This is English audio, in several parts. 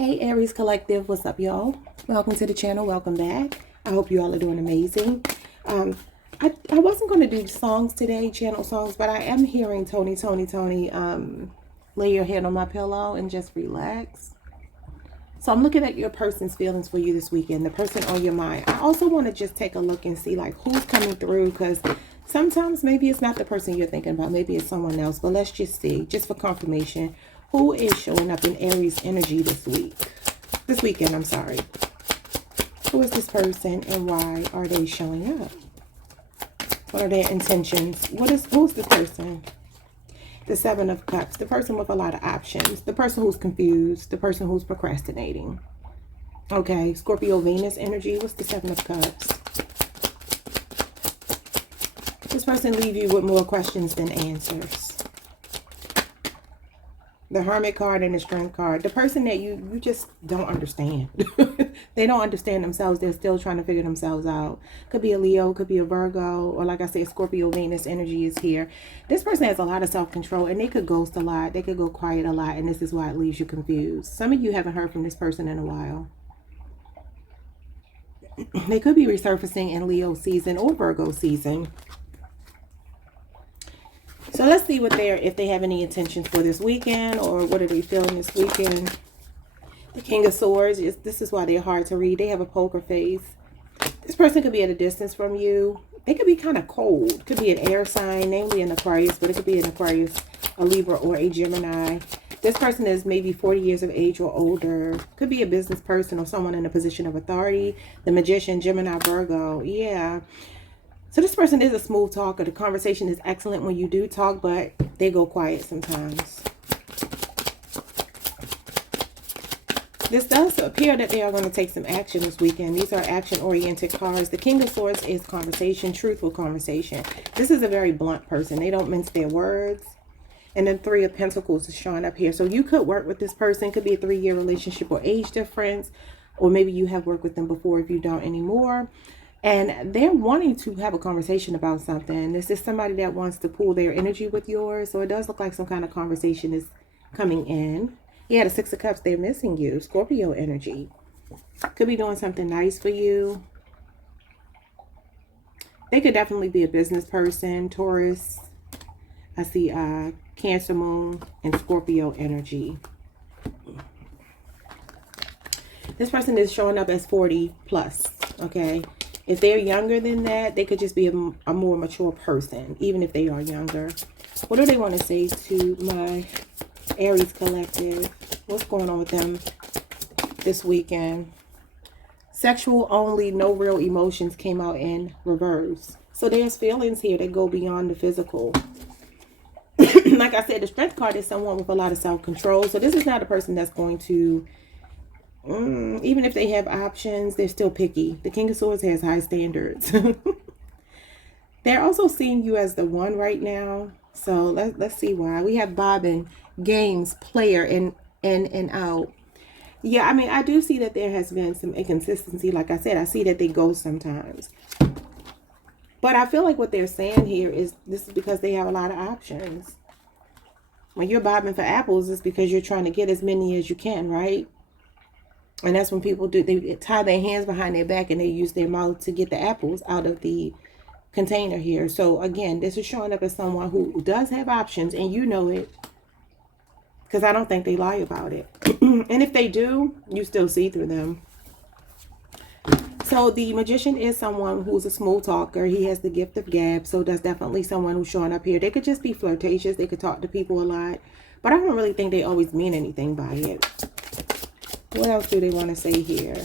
Hey Aries Collective, what's up y'all? Welcome to the channel, welcome back. I hope you all are doing amazing. I wasn't going to do songs today, channel songs, but I am hearing Tony, lay your head on my pillow and just relax. So I'm looking at your person's feelings for you this weekend, the person on your mind. I also want to just take a look and see like who's coming through, because sometimes maybe it's not the person you're thinking about, maybe it's someone else, but let's just see, just for confirmation. Who is showing up in Aries energy this weekend, I'm sorry. Who is this person and why are they showing up? What are their intentions? Who's this person? The Seven of Cups, the person with a lot of options, the person who's confused, the person who's procrastinating. Okay, Scorpio Venus energy, what's the Seven of Cups? This person leave you with more questions than answers. The Hermit card and the Strength card. The person that you just don't understand. They don't understand themselves. They're still trying to figure themselves out. Could be a Leo, could be a Virgo, or like I said, Scorpio Venus energy is here. This person has a lot of self-control and they could ghost a lot. They could go quiet a lot, and this is why it leaves you confused. Some of you haven't heard from this person in a while. They could be resurfacing in Leo season or Virgo season. So let's see if they have any intentions for this weekend, or what are they feeling this weekend. The King of Swords, this is why they're hard to read. They have a poker face. This person could be at a distance from you. They could be kind of cold. Could be an air sign, namely an Aquarius, but it could be an Aquarius, a Libra, or a Gemini. This person is maybe 40 years of age or older. Could be a business person or someone in a position of authority. The Magician, Gemini, Virgo. Yeah. So this person is a smooth talker. The conversation is excellent when you do talk, but they go quiet sometimes. This does appear that they are going to take some action this weekend. These are action-oriented cards. The King of Swords is conversation, truthful conversation. This is a very blunt person. They don't mince their words. And then Three of Pentacles is showing up here. So you could work with this person. Could be a 3-year relationship or age difference. Or maybe you have worked with them before if you don't anymore. And they're wanting to have a conversation about something. This is somebody that wants to pull their energy with yours. So it does look like some kind of conversation is coming in. Yeah, the Six of Cups, they're missing you. Scorpio energy. Could be doing something nice for you. They could definitely be a business person. Taurus. I see Cancer Moon and Scorpio energy. This person is showing up as 40 plus. Okay. If they're younger than that, they could just be a more mature person, even if they are younger. What do they want to say to my Aries Collective? What's going on with them this weekend? Sexual only, no real emotions came out in reverse. So there's feelings here that go beyond the physical. Like I said, the Strength card is someone with a lot of self-control. So this is not a person that's going to... even if they have options, they're still picky. The King of Swords has high standards. They're also seeing you as the one right now. So let's see why. We have bobbing, games, player, and out. Yeah, I mean, I do see that there has been some inconsistency. Like I said, I see that they go sometimes. But I feel like what they're saying here is this is because they have a lot of options. When you're bobbing for apples, it's because you're trying to get as many as you can, right? And that's when people do, they tie their hands behind their back and they use their mouth to get the apples out of the container here. So again, this is showing up as someone who does have options, and you know it, because I don't think they lie about it. And if they do, you still see through them. So the Magician is someone who's a smooth talker. He has the gift of gab. So that's definitely someone who's showing up here. They could just be flirtatious. They could talk to people a lot, but I don't really think they always mean anything by it. What else do they want to say here?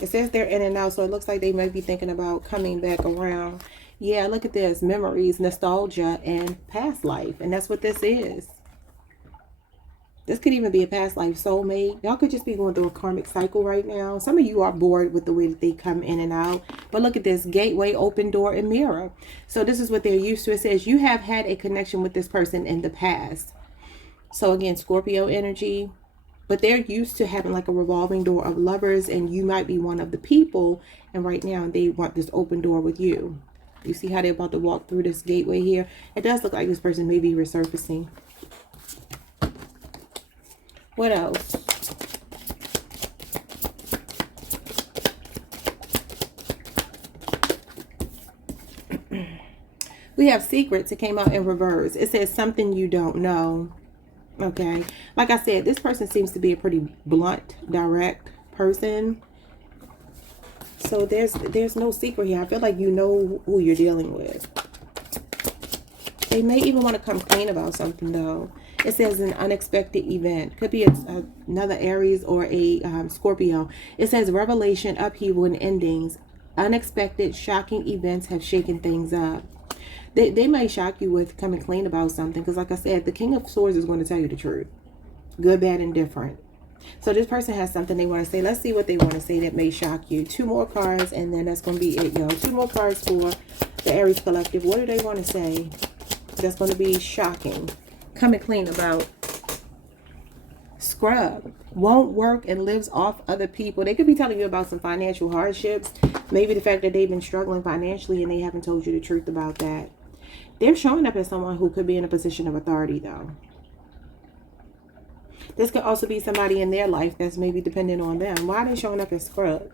It says they're in and out, so it looks like they might be thinking about coming back around. Yeah, look at this. Memories, nostalgia, and past life. And that's what this is. This could even be a past life soulmate. Y'all could just be going through a karmic cycle right now. Some of you are bored with the way that they come in and out. But look at this. Gateway, open door, and mirror. So this is what they're used to. It says you have had a connection with this person in the past. So again, Scorpio energy, but they're used to having like a revolving door of lovers, and you might be one of the people, and right now they want this open door with you. You see how they're about to walk through this gateway here? It does look like this person may be resurfacing. What else? We have secrets. It came out in reverse. It says something you don't know. Okay. Like I said, this person seems to be a pretty blunt, direct person. So there's no secret here. I feel like you know who you're dealing with. They may even want to come clean about something, though. It says an unexpected event. Could be another Aries or a Scorpio. It says revelation, upheaval, and endings. Unexpected, shocking events have shaken things up. They may shock you with coming clean about something. Because like I said, the King of Swords is going to tell you the truth. Good, bad, and different. So this person has something they want to say. Let's see what they want to say that may shock you. 2 more cards, and then that's going to be it, y'all. 2 more cards for the Aries Collective. What do they want to say that's going to be shocking? Coming clean about. Scrub. Won't work and lives off other people. They could be telling you about some financial hardships. Maybe the fact that they've been struggling financially and they haven't told you the truth about that. They're showing up as someone who could be in a position of authority, though. This could also be somebody in their life that's maybe dependent on them. Why are they showing up as scrub?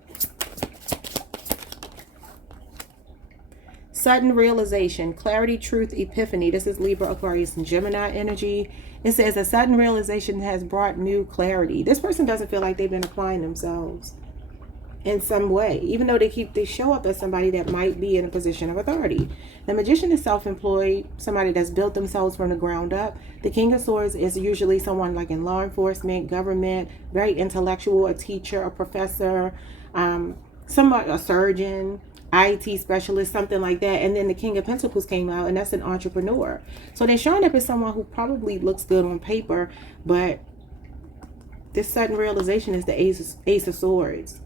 Sudden realization, clarity, truth, epiphany. This is Libra, Aquarius, and Gemini energy. It says a sudden realization has brought new clarity. This person doesn't feel like they've been applying themselves in some way, even though they show up as somebody that might be in a position of authority. The Magician is self-employed, somebody that's built themselves from the ground up. The King of Swords is usually someone like in law enforcement, government, very intellectual, a teacher, a professor, somebody, a surgeon, IT specialist, something like that. And then the King of Pentacles came out, and that's an entrepreneur. So they're showing up as someone who probably looks good on paper, but this sudden realization is the Ace of Swords,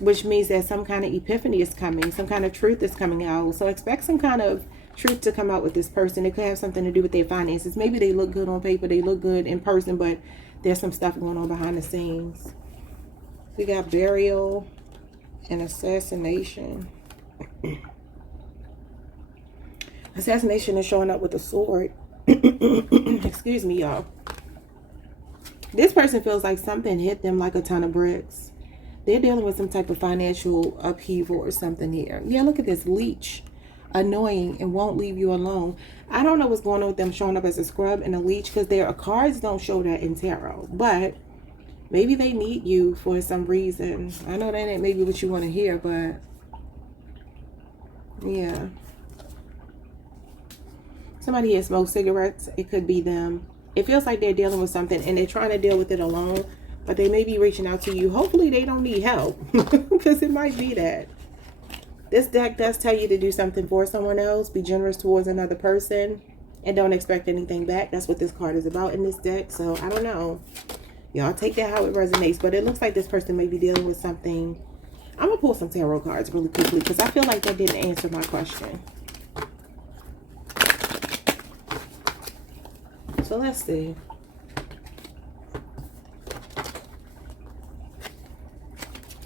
which means that some kind of epiphany is coming, some kind of truth is coming out. So expect some kind of truth to come out with this person. It could have something to do with their finances. Maybe they look good on paper, they look good in person, but there's some stuff going on behind the scenes. We got burial and assassination. Assassination is showing up with a sword. Excuse me, y'all. This person feels like something hit them like a ton of bricks. They're dealing with some type of financial upheaval or something here. Yeah, look at this leech. Annoying and won't leave you alone. I don't know what's going on with them showing up as a scrub and a leech, because their cards don't show that in tarot. But maybe they need you for some reason. I know that ain't maybe what you want to hear, but yeah. Somebody here smokes cigarettes. It could be them. It feels like they're dealing with something and they're trying to deal with it alone, but they may be reaching out to you. Hopefully they don't need help, because it might be that. This deck does tell you to do something for someone else. Be generous towards another person and don't expect anything back. That's what this card is about in this deck. So I don't know. Y'all take that how it resonates. But it looks like this person may be dealing with something. I'm going to pull some tarot cards really quickly, because I feel like that didn't answer my question. So let's see.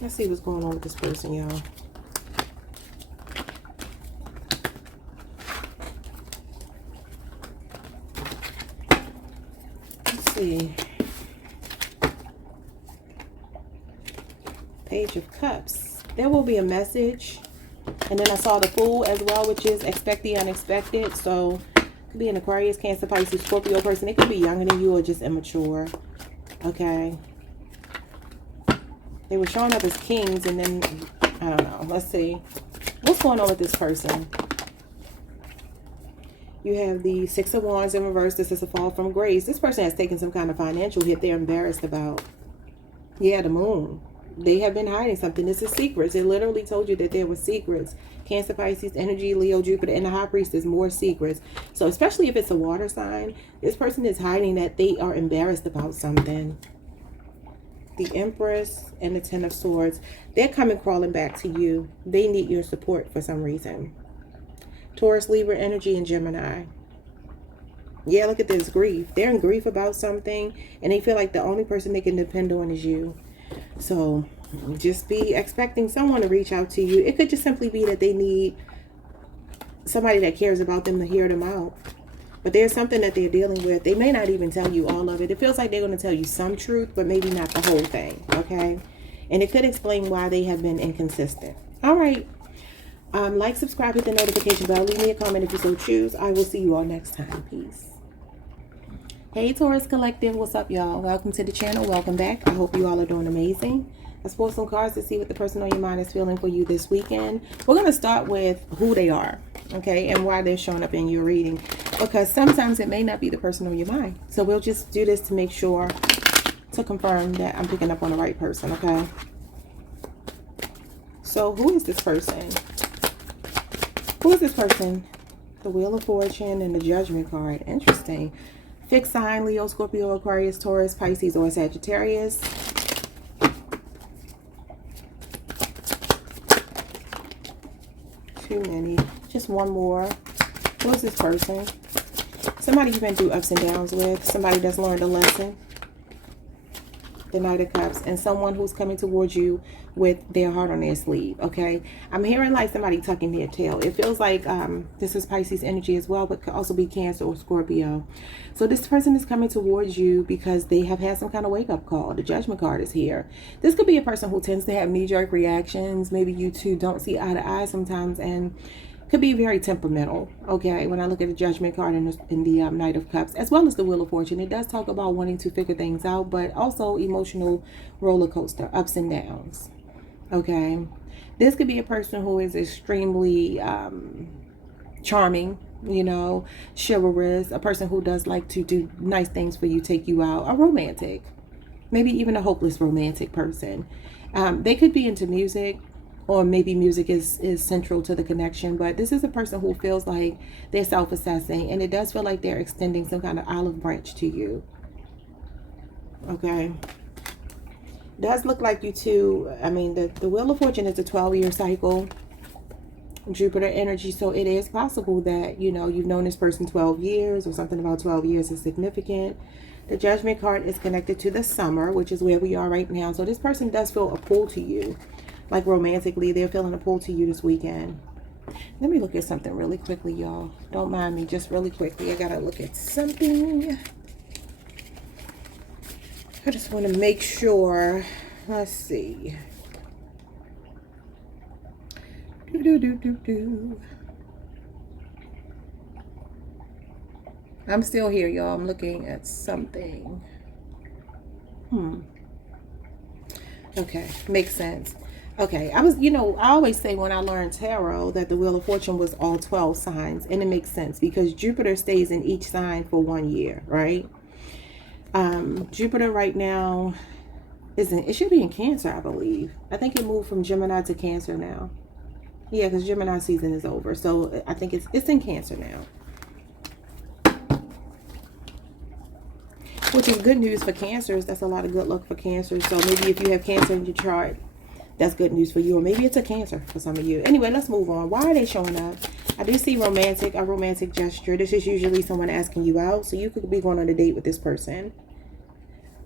Let's see what's going on with this person, y'all. Let's see. Page of Cups. There will be a message. And then I saw the Fool as well, which is expect the unexpected. So it could be an Aquarius, Cancer, Pisces, Scorpio person. It could be younger than you or just immature. Okay. They were showing up as kings, and then, I don't know. Let's see. What's going on with this person? You have the Six of Wands in reverse. This is a fall from grace. This person has taken some kind of financial hit they're embarrassed about. Yeah, the Moon. They have been hiding something. This is secrets. It literally told you that there were secrets. Cancer, Pisces, energy, Leo, Jupiter, and the High Priestess, more secrets. So especially if it's a water sign, this person is hiding that they are embarrassed about something. The Empress and the Ten of Swords. They're coming crawling back to you. They need your support for some reason. Taurus, Libra, energy, and Gemini. Yeah, look at this grief. They're in grief about something, and they feel like the only person they can depend on is you. So just be expecting someone to reach out to you. It could just simply be that they need somebody that cares about them to hear them out. But there's something that they're dealing with. They may not even tell you all of it. It feels like they're going to tell you some truth, but maybe not the whole thing, okay? And it could explain why they have been inconsistent. All right. Like, subscribe, hit the notification bell. Leave me a comment if you so choose. I will see you all next time. Peace. Hey, Taurus Collective. What's up, y'all? Welcome to the channel. Welcome back. I hope you all are doing amazing. Let's pull some cards to see what the person on your mind is feeling for you this weekend. We're going to start with who they are, okay, and why they're showing up in your reading, because sometimes it may not be the person on your mind. So we'll just do this to make sure, to confirm that I'm picking up on the right person, okay? So who is this person? Who is this person? The Wheel of Fortune and the Judgment card. Interesting. Fixed sign: Leo, Scorpio, Aquarius, Taurus, Pisces, or Sagittarius. Too many. Just one more. Who is this person? Somebody you've been through ups and downs with. Somebody that's learned a lesson. The Knight of Cups. And someone who's coming towards you with their heart on their sleeve, okay? I'm hearing like somebody tucking their tail. It feels like this is Pisces energy as well, but could also be Cancer or Scorpio. So this person is coming towards you because they have had some kind of wake-up call. The Judgment card is here. This could be a person who tends to have knee-jerk reactions. Maybe you two don't see eye to eye sometimes, and could be very temperamental, okay? When I look at the Judgment card in the Knight of Cups, as well as the Wheel of Fortune, it does talk about wanting to figure things out, but also emotional roller coaster, ups and downs, okay? This could be a person who is extremely charming, you know, chivalrous, a person who does like to do nice things for you, take you out, a romantic, maybe even a hopeless romantic person. They could be into music, or maybe music is central to the connection, but this is a person who feels like they're self-assessing, and it does feel like they're extending some kind of olive branch to you, okay? Does look like you two, I mean, the Wheel of Fortune is a 12-year cycle, Jupiter energy, so it is possible that, you know, you've known this person 12 years, or something about 12 years is significant. The Judgment card is connected to the summer, which is where we are right now, so this person does feel a pull to you. Like romantically, they're feeling a pull to you this weekend. Let me look at something really quickly, y'all. Don't mind me, just really quickly. I gotta look at something. I just want to make sure. Let's see. I'm still here, y'all. I'm looking at something. Okay, makes sense. Okay, you know, I always say when I learned tarot that the Wheel of Fortune was all 12 signs, and it makes sense because Jupiter stays in each sign for 1 year, right? Jupiter right now it should be in Cancer, I believe. I think it moved from Gemini to Cancer now. Yeah, because Gemini season is over, so I think it's in Cancer now. Which is good news for Cancers. That's a lot of good luck for Cancers. So maybe if you have Cancer in your chart, that's good news for you. Or maybe it's a Cancer for some of you. Anyway, let's move on. Why are they showing up? I do see a romantic gesture. This is usually someone asking you out. So you could be going on a date with this person.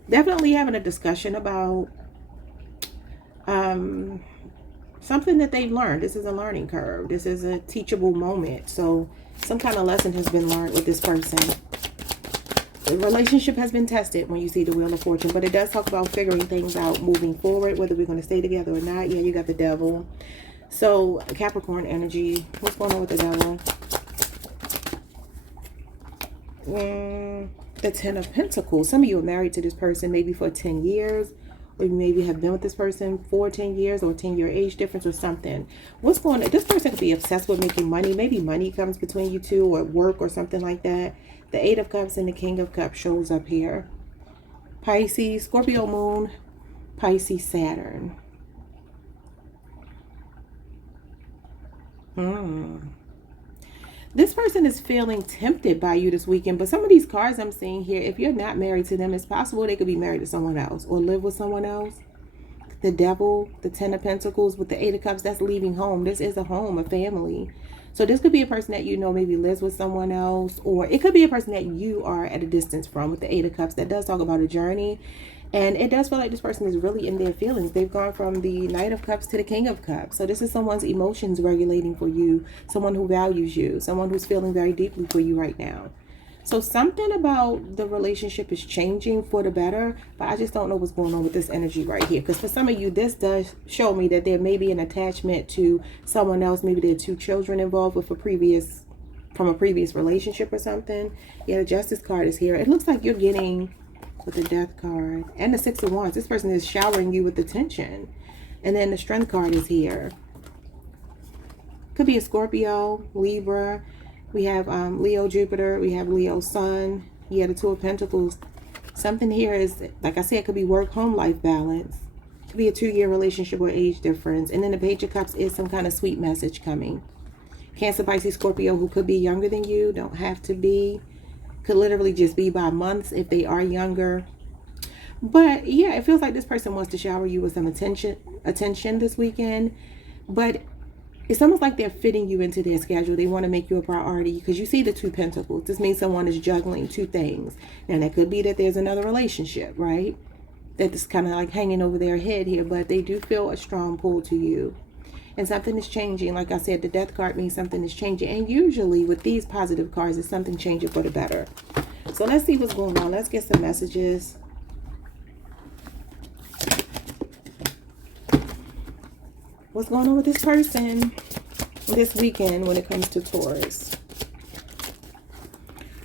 Definitely having a discussion about something that they've learned. This is a learning curve. This is a teachable moment. So some kind of lesson has been learned with this person. The relationship has been tested when you see the Wheel of Fortune, but it does talk about figuring things out moving forward, whether we're going to stay together or not. Yeah, you got the Devil. So Capricorn energy. What's going on with the Devil? The Ten of Pentacles. Some of you are married to this person maybe for 10 years, or you maybe have been with this person for 10 years, or 10-year age difference or something. What's going on? This person could be obsessed with making money. Maybe money comes between you two, or work or something like that. The Eight of Cups and the King of Cups shows up here. Pisces, Scorpio moon, Pisces, Saturn. This person is feeling tempted by you this weekend, but some of these cards I'm seeing here, if you're not married to them, it's possible they could be married to someone else or live with someone else. The Devil, the Ten of Pentacles with the Eight of Cups, that's leaving home. This is a home, a family. So this could be a person that you know maybe lives with someone else, or it could be a person that you are at a distance from with the Eight of Cups. That does talk about a journey, and it does feel like this person is really in their feelings. They've gone from the Knight of Cups to the King of Cups. So this is someone's emotions regulating for you, someone who values you, someone who's feeling very deeply for you right now. So something about the relationship is changing for the better, but I just don't know what's going on with this energy right here. Because for some of you, this does show me that there may be an attachment to someone else. Maybe there are 2 children involved with from a previous relationship or something. Yeah, the Justice card is here. It looks like you're getting, with the Death card and the 6 of Wands, this person is showering you with attention. And then the Strength card is here. Could be a Scorpio, Libra. We have Leo, Jupiter. We have Leo, Sun. Yeah, the 2 of Pentacles. Something here is, like I said, it could be work-home life balance. Could be a 2-year relationship or age difference. And then the Page of Cups is some kind of sweet message coming. Cancer, Pisces, Scorpio, who could be younger than you, don't have to be. Could literally just be by months if they are younger. But yeah, it feels like this person wants to shower you with some attention this weekend. But it's almost like they're fitting you into their schedule. They want to make you a priority because you see the 2 Pentacles. This means someone is juggling 2 things. And it could be that there's another relationship, right? That's kind of like hanging over their head here. But they do feel a strong pull to you. And something is changing. Like I said, the Death card means something is changing. And usually with these positive cards, it's something changing for the better. So let's see what's going on. Let's get some messages. What's going on with this person this weekend when it comes to Taurus?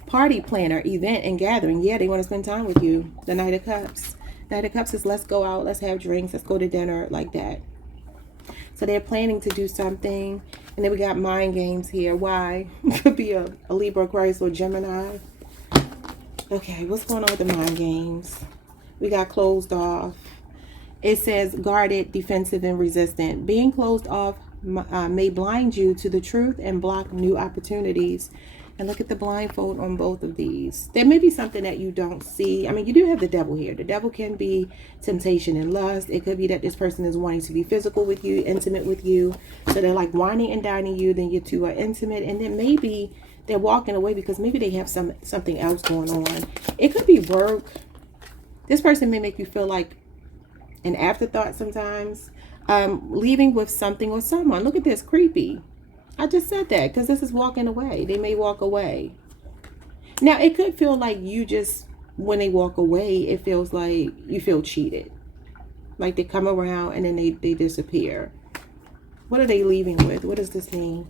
Party planner, event and gathering. Yeah, they want to spend time with you. The Knight of Cups. Knight of Cups is let's go out, let's have drinks, let's go to dinner, like that. So they're planning to do something. And then we got mind games here. Why? Could be a Libra, Aquarius, or Gemini. Okay, what's going on with the mind games? We got closed off. It says guarded, defensive, and resistant. Being closed off may blind you to the truth and block new opportunities. And look at the blindfold on both of these. There may be something that you don't see. I mean, you do have the devil here. The devil can be temptation and lust. It could be that this person is wanting to be physical with you, intimate with you. So they're like whining and dining you. Then you 2 are intimate. And then maybe they're walking away because maybe they have something else going on. It could be work. This person may make you feel like an afterthought sometimes. Leaving with something or someone. Look at this, creepy. I just said that because this is walking away. They may walk away. Now, it could feel like you just, when they walk away, it feels like you feel cheated. Like they come around and then they disappear. What are they leaving with? What does this mean?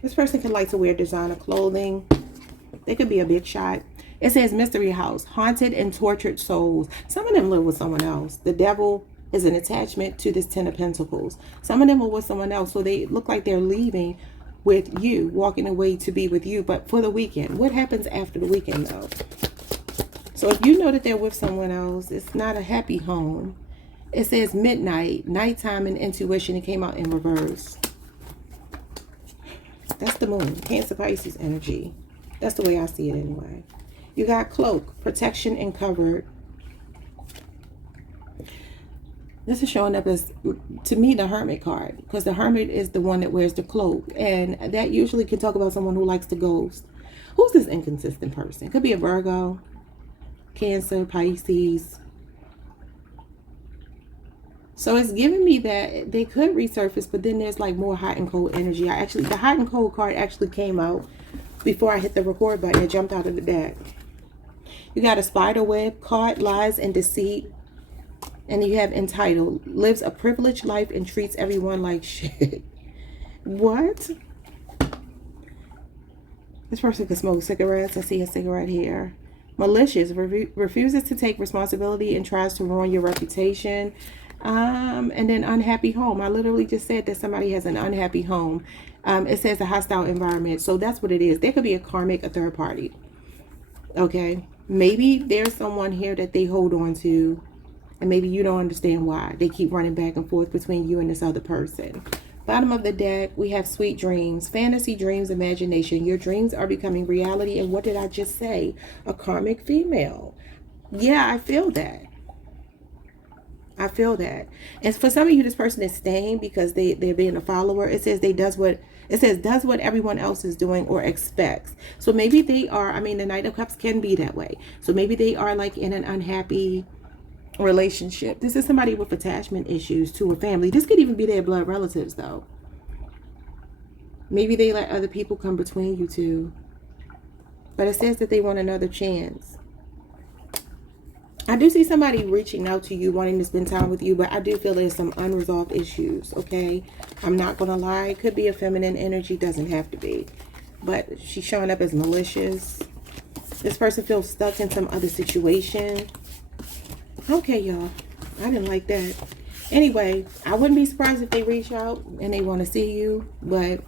This person can like to wear designer clothing. They could be a big shot. It says mystery house, haunted and tortured souls. Some of them live with someone else. The devil is an attachment to this 10 of Pentacles. Some of them are with someone else. So they look like they're leaving with you, walking away to be with you, but for the weekend. What happens after the weekend though? So if you know that they're with someone else, it's not a happy home. It says midnight, nighttime, and intuition. It came out in reverse. That's the moon, Cancer, Pisces energy. That's the way I see it anyway. You got cloak, protection, and covered. This is showing up as, to me, the Hermit card. Because the Hermit is the one that wears the cloak. And that usually can talk about someone who likes to ghost. Who's this inconsistent person? Could be a Virgo, Cancer, Pisces. So it's giving me that they could resurface, but then there's like more hot and cold energy. The hot and cold card actually came out before I hit the record button. It jumped out of the deck. You got a spider web, caught, lies, and deceit. And you have entitled, lives a privileged life and treats everyone like shit. What? This person could smoke cigarettes. I see a cigarette here. Malicious, refuses to take responsibility and tries to ruin your reputation. And then unhappy home. I literally just said that somebody has an unhappy home. It says a hostile environment. So that's what it is. There could be a karmic, a third party. Okay. Maybe there's someone here that they hold on to. And maybe you don't understand why. They keep running back and forth between you and this other person. Bottom of the deck, we have sweet dreams, fantasy dreams, imagination. Your dreams are becoming reality. And what did I just say? A karmic female. Yeah, I feel that. I feel that. And for some of you, this person is staying because they're being a follower. It says does what everyone else is doing or expects. So maybe they are, I mean, the Knight of Cups can be that way. So maybe they are like in an unhappy relationship. This is somebody with attachment issues to a family. This could even be their blood relatives, though. Maybe they let other people come between you two. But it says that they want another chance. I do see somebody reaching out to you, wanting to spend time with you, but I do feel there's some unresolved issues, okay? I'm not going to lie. It could be a feminine energy. Doesn't have to be. But she's showing up as malicious. This person feels stuck in some other situation. Okay, y'all. I didn't like that. Anyway, I wouldn't be surprised if they reach out and they want to see you. But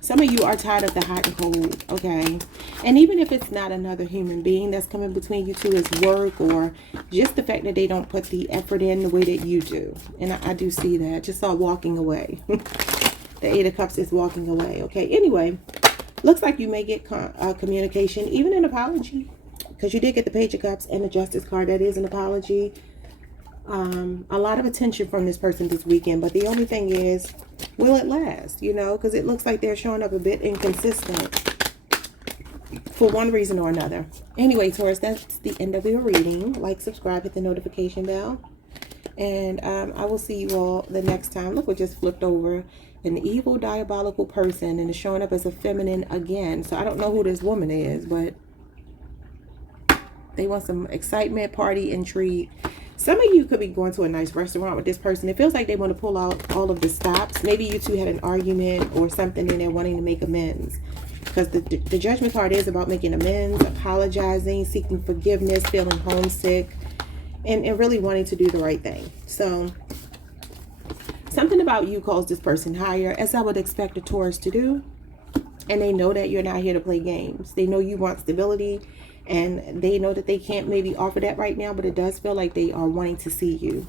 some of you are tired of the hot and cold, okay? And even if it's not another human being that's coming between you two, it's work or just the fact that they don't put the effort in the way that you do. And I do see that. Just saw walking away. The Eight of Cups is walking away, okay? Anyway, looks like you may get communication, even an apology. Because you did get the Page of Cups and the Justice card. That is an apology. A lot of attention from this person this weekend. But the only thing is, will it last? You know, because it looks like they're showing up a bit inconsistent for one reason or another. Anyway, Taurus, that's the end of your reading. Like, subscribe, hit the notification bell. And I will see you all the next time. Look what just flipped over. An evil, diabolical person. And it's showing up as a feminine again. So I don't know who this woman is, but they want some excitement, party, intrigue. Some of you could be going to a nice restaurant with this person. It feels like they want to pull out all of the stops. Maybe you two had an argument or something and they're wanting to make amends. Because the Judgment card is about making amends, apologizing, seeking forgiveness, feeling homesick, and really wanting to do the right thing. So something about you calls this person higher, as I would expect a Taurus to do. And they know that you're not here to play games. They know you want stability. And they know that they can't maybe offer that right now, but it does feel like they are wanting to see you.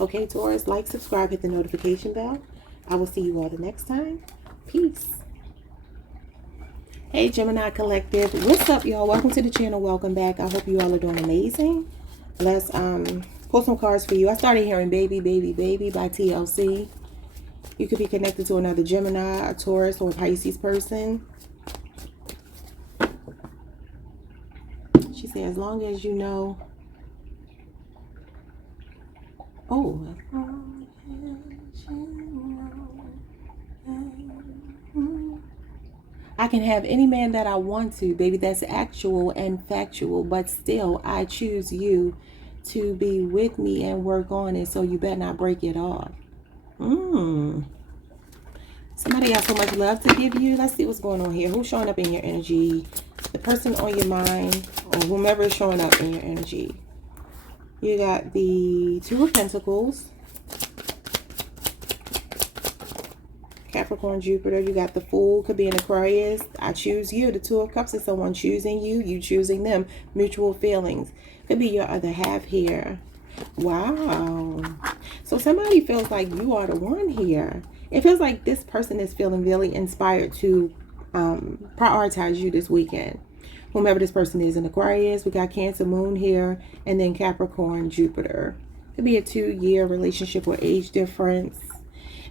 Okay, Taurus, like, subscribe, hit the notification bell. I will see you all the next time. Peace. Hey, Gemini Collective. What's up, y'all? Welcome to the channel. Welcome back. I hope you all are doing amazing. Let's pull some cards for you. I started hearing Baby, Baby, Baby by TLC. You could be connected to another Gemini, a Taurus, or a Pisces person. She said, as long as you know. Oh. I can have any man that I want to, baby. That's actual and factual. But still, I choose you to be with me and work on it. So you better not break it off. Somebody got so much love to give you. Let's see what's going on here. Who's showing up in your energy? The person on your mind, or whomever is showing up in your energy. You got the Two of Pentacles, Capricorn, Jupiter. You got the Fool, could be an Aquarius. I choose you. The Two of Cups is someone choosing you, you choosing them. Mutual feelings. Could be your other half here. Wow. So somebody feels like you are the one here. It feels like this person is feeling really inspired to prioritize you this weekend. Whomever this person is, in Aquarius, we got Cancer Moon here, and then Capricorn, Jupiter. Could be a 2-year relationship or age difference.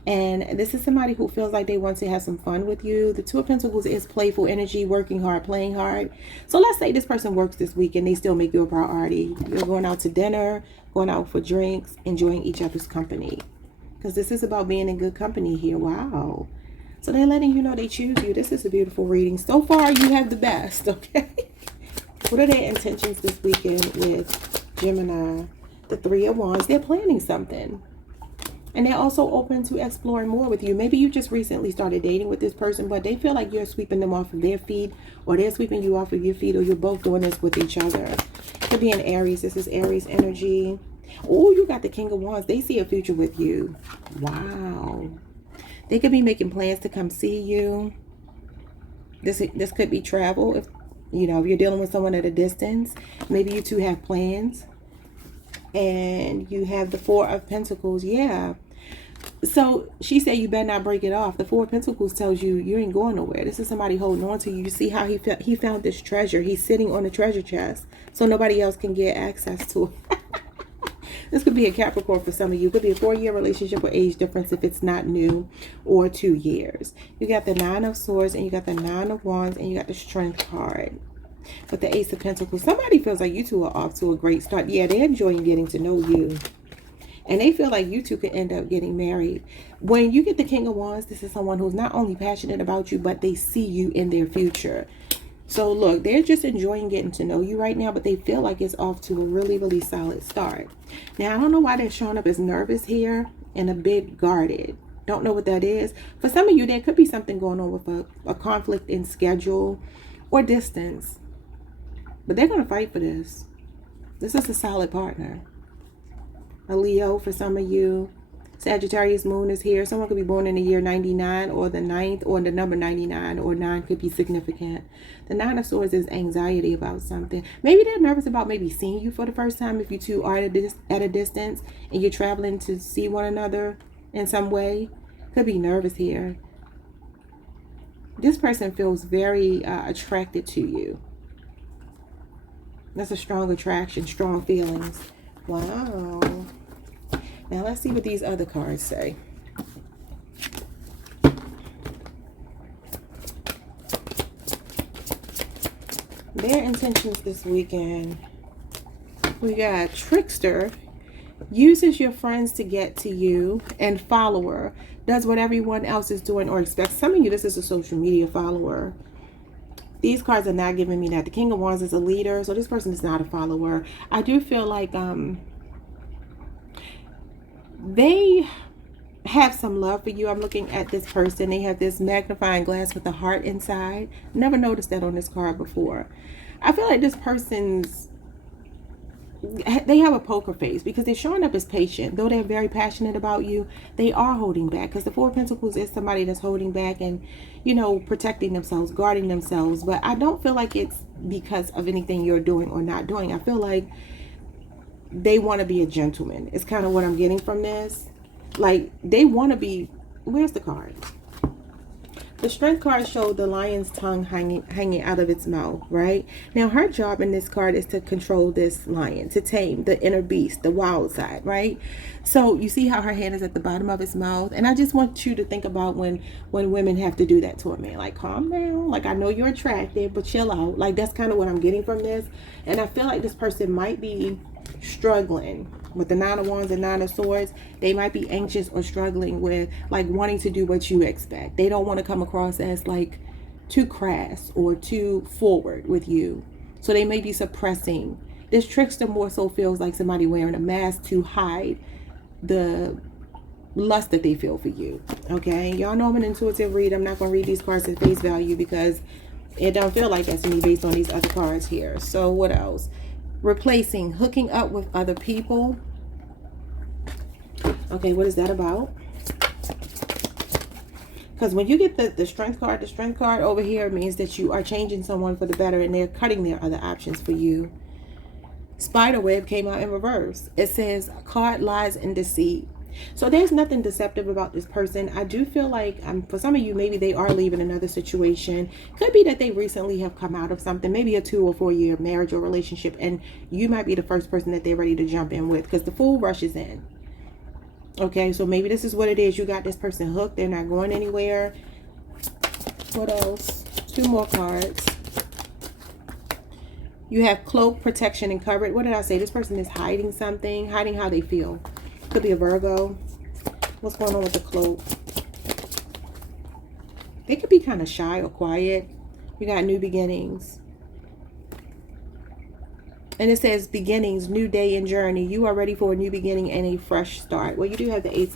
And this is somebody who feels like they want to have some fun with you. The Two of Pentacles is playful energy, working hard, playing hard. So let's say this person works this week and they still make you a priority. You're going out to dinner, going out for drinks, enjoying each other's company. Because this is about being in good company here. Wow. So they're letting you know they choose you. This is a beautiful reading. So far, you have the best, okay? What are their intentions this weekend with Gemini? The Three of Wands. They're planning something. And they're also open to exploring more with you. Maybe you just recently started dating with this person, but they feel like you're sweeping them off of their feet, or they're sweeping you off of your feet, or you're both doing this with each other. Could be an Aries. This is Aries energy. Oh, you got the King of Wands. They see a future with you. Wow. They could be making plans to come see you. This could be travel. If you're dealing with someone at a distance, maybe you two have plans. And you have the Four of Pentacles. Yeah. So she said you better not break it off. The Four of Pentacles tells you you ain't going nowhere. This is somebody holding on to you. You see how he found this treasure. He's sitting on a treasure chest, so nobody else can get access to it. This could be a Capricorn for some of you. It could be a 4-year relationship or age difference if it's not new, or 2 years. You got the Nine of Swords, and you got the Nine of Wands, and you got the Strength card. With the Ace of Pentacles, somebody feels like you two are off to a great start. Yeah, they're enjoying getting to know you. And they feel like you two could end up getting married. When you get the King of Wands, this is someone who's not only passionate about you, but they see you in their future. So look, they're just enjoying getting to know you right now, but they feel like it's off to a really, really solid start. Now, I don't know why they're showing up as nervous here and a bit guarded. Don't know what that is. For some of you, there could be something going on with a conflict in schedule or distance. But they're going to fight for this. This is a solid partner. A Leo for some of you. Sagittarius moon is here. Someone could be born in the year 99 or the 9th or the number 99, or 9 could be significant. The 9 of Swords is anxiety about something. Maybe they're nervous about maybe seeing you for the first time if you two are at a distance and you're traveling to see one another in some way. Could be nervous here. This person feels very attracted to you. That's a strong attraction, strong feelings. Wow. Now let's see what these other cards say. Their intentions this weekend. We got trickster. Uses your friends to get to you. And follower. Does what everyone else is doing or expects. Some of you, this is a social media follower. These cards are not giving me that. The King of Wands is a leader, so this person is not a follower. I do feel like they have some love for you. I'm looking at this person. They have this magnifying glass with a heart inside. Never noticed that on this card before. I feel like this person's, they have a poker face because they're showing up as patient. Though they're very passionate about you, they are holding back, because the Four of Pentacles is somebody that's holding back and, you know, protecting themselves, guarding themselves. But I don't feel like it's because of anything you're doing or not doing. I feel like they want to be a gentleman. It's kind of what I'm getting from this. Like, they want to be, where's the card? The Strength card showed the lion's tongue hanging out of its mouth, right? Now, her job in this card is to control this lion, to tame the inner beast, the wild side, right? So you see how her hand is at the bottom of its mouth? And I just want you to think about when women have to do that to a man. Like, calm down. Like, I know you're attractive, but chill out. Like, that's kind of what I'm getting from this. And I feel like this person might be struggling with the Nine of Wands and Nine of Swords. They might be anxious or struggling with, like, wanting to do what you expect. They don't want to come across as like too crass or too forward with you, so they may be suppressing. This trickster more so feels like somebody wearing a mask to hide the lust that they feel for you. Okay, y'all know I'm an intuitive reader. I'm not going to read these cards at face value because it don't feel like that's me based on these other cards here. So what else? Replacing, hooking up with other people. Okay, what is that about? Because when you get the strength card over here means that you are changing someone for the better and they're cutting their other options for you. Spiderweb came out in reverse. It says card lies and deceit. So there's nothing deceptive about this person. I do feel like for some of you, maybe they are leaving another situation. Could be that they recently have come out of something, maybe a 2 or 4 year marriage or relationship, and you might be the first person that they're ready to jump in with, because the Fool rushes in. Okay, so maybe this is what it is. You got this person hooked. They're not going anywhere. What else? 2 more cards. You have cloak, protection, and coverage. What did I say? This person is hiding something, hiding how they feel. Could be a Virgo. What's going on with the cloak? They could be kind of shy or quiet. We got new beginnings. And it says beginnings, new day and journey. You are ready for a new beginning and a fresh start. Well, you do have the Eight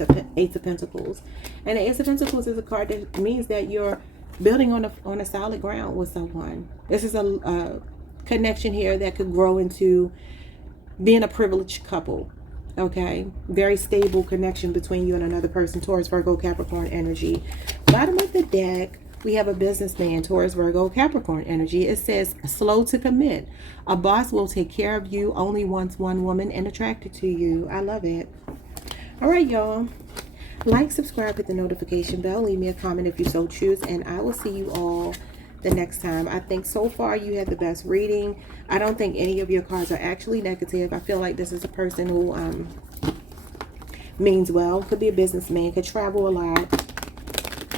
of Pentacles. And the Ace of Pentacles is a card that means that you're building on a solid ground with someone. This is a connection here that could grow into being a privileged couple. Okay, very stable connection between you and another person. Taurus, Virgo, Capricorn energy. Bottom of the deck, we have a businessman, Taurus, Virgo, Capricorn energy. It says slow to commit. A boss will take care of you, only wants one woman and attracted to you. I love it. All right, y'all. Like, subscribe, hit the notification bell. Leave me a comment if you so choose. And I will see you all the next time. I think so far you had the best reading. I don't think any of your cards are actually negative. I feel like this is a person who means well. Could be a businessman, could travel a lot.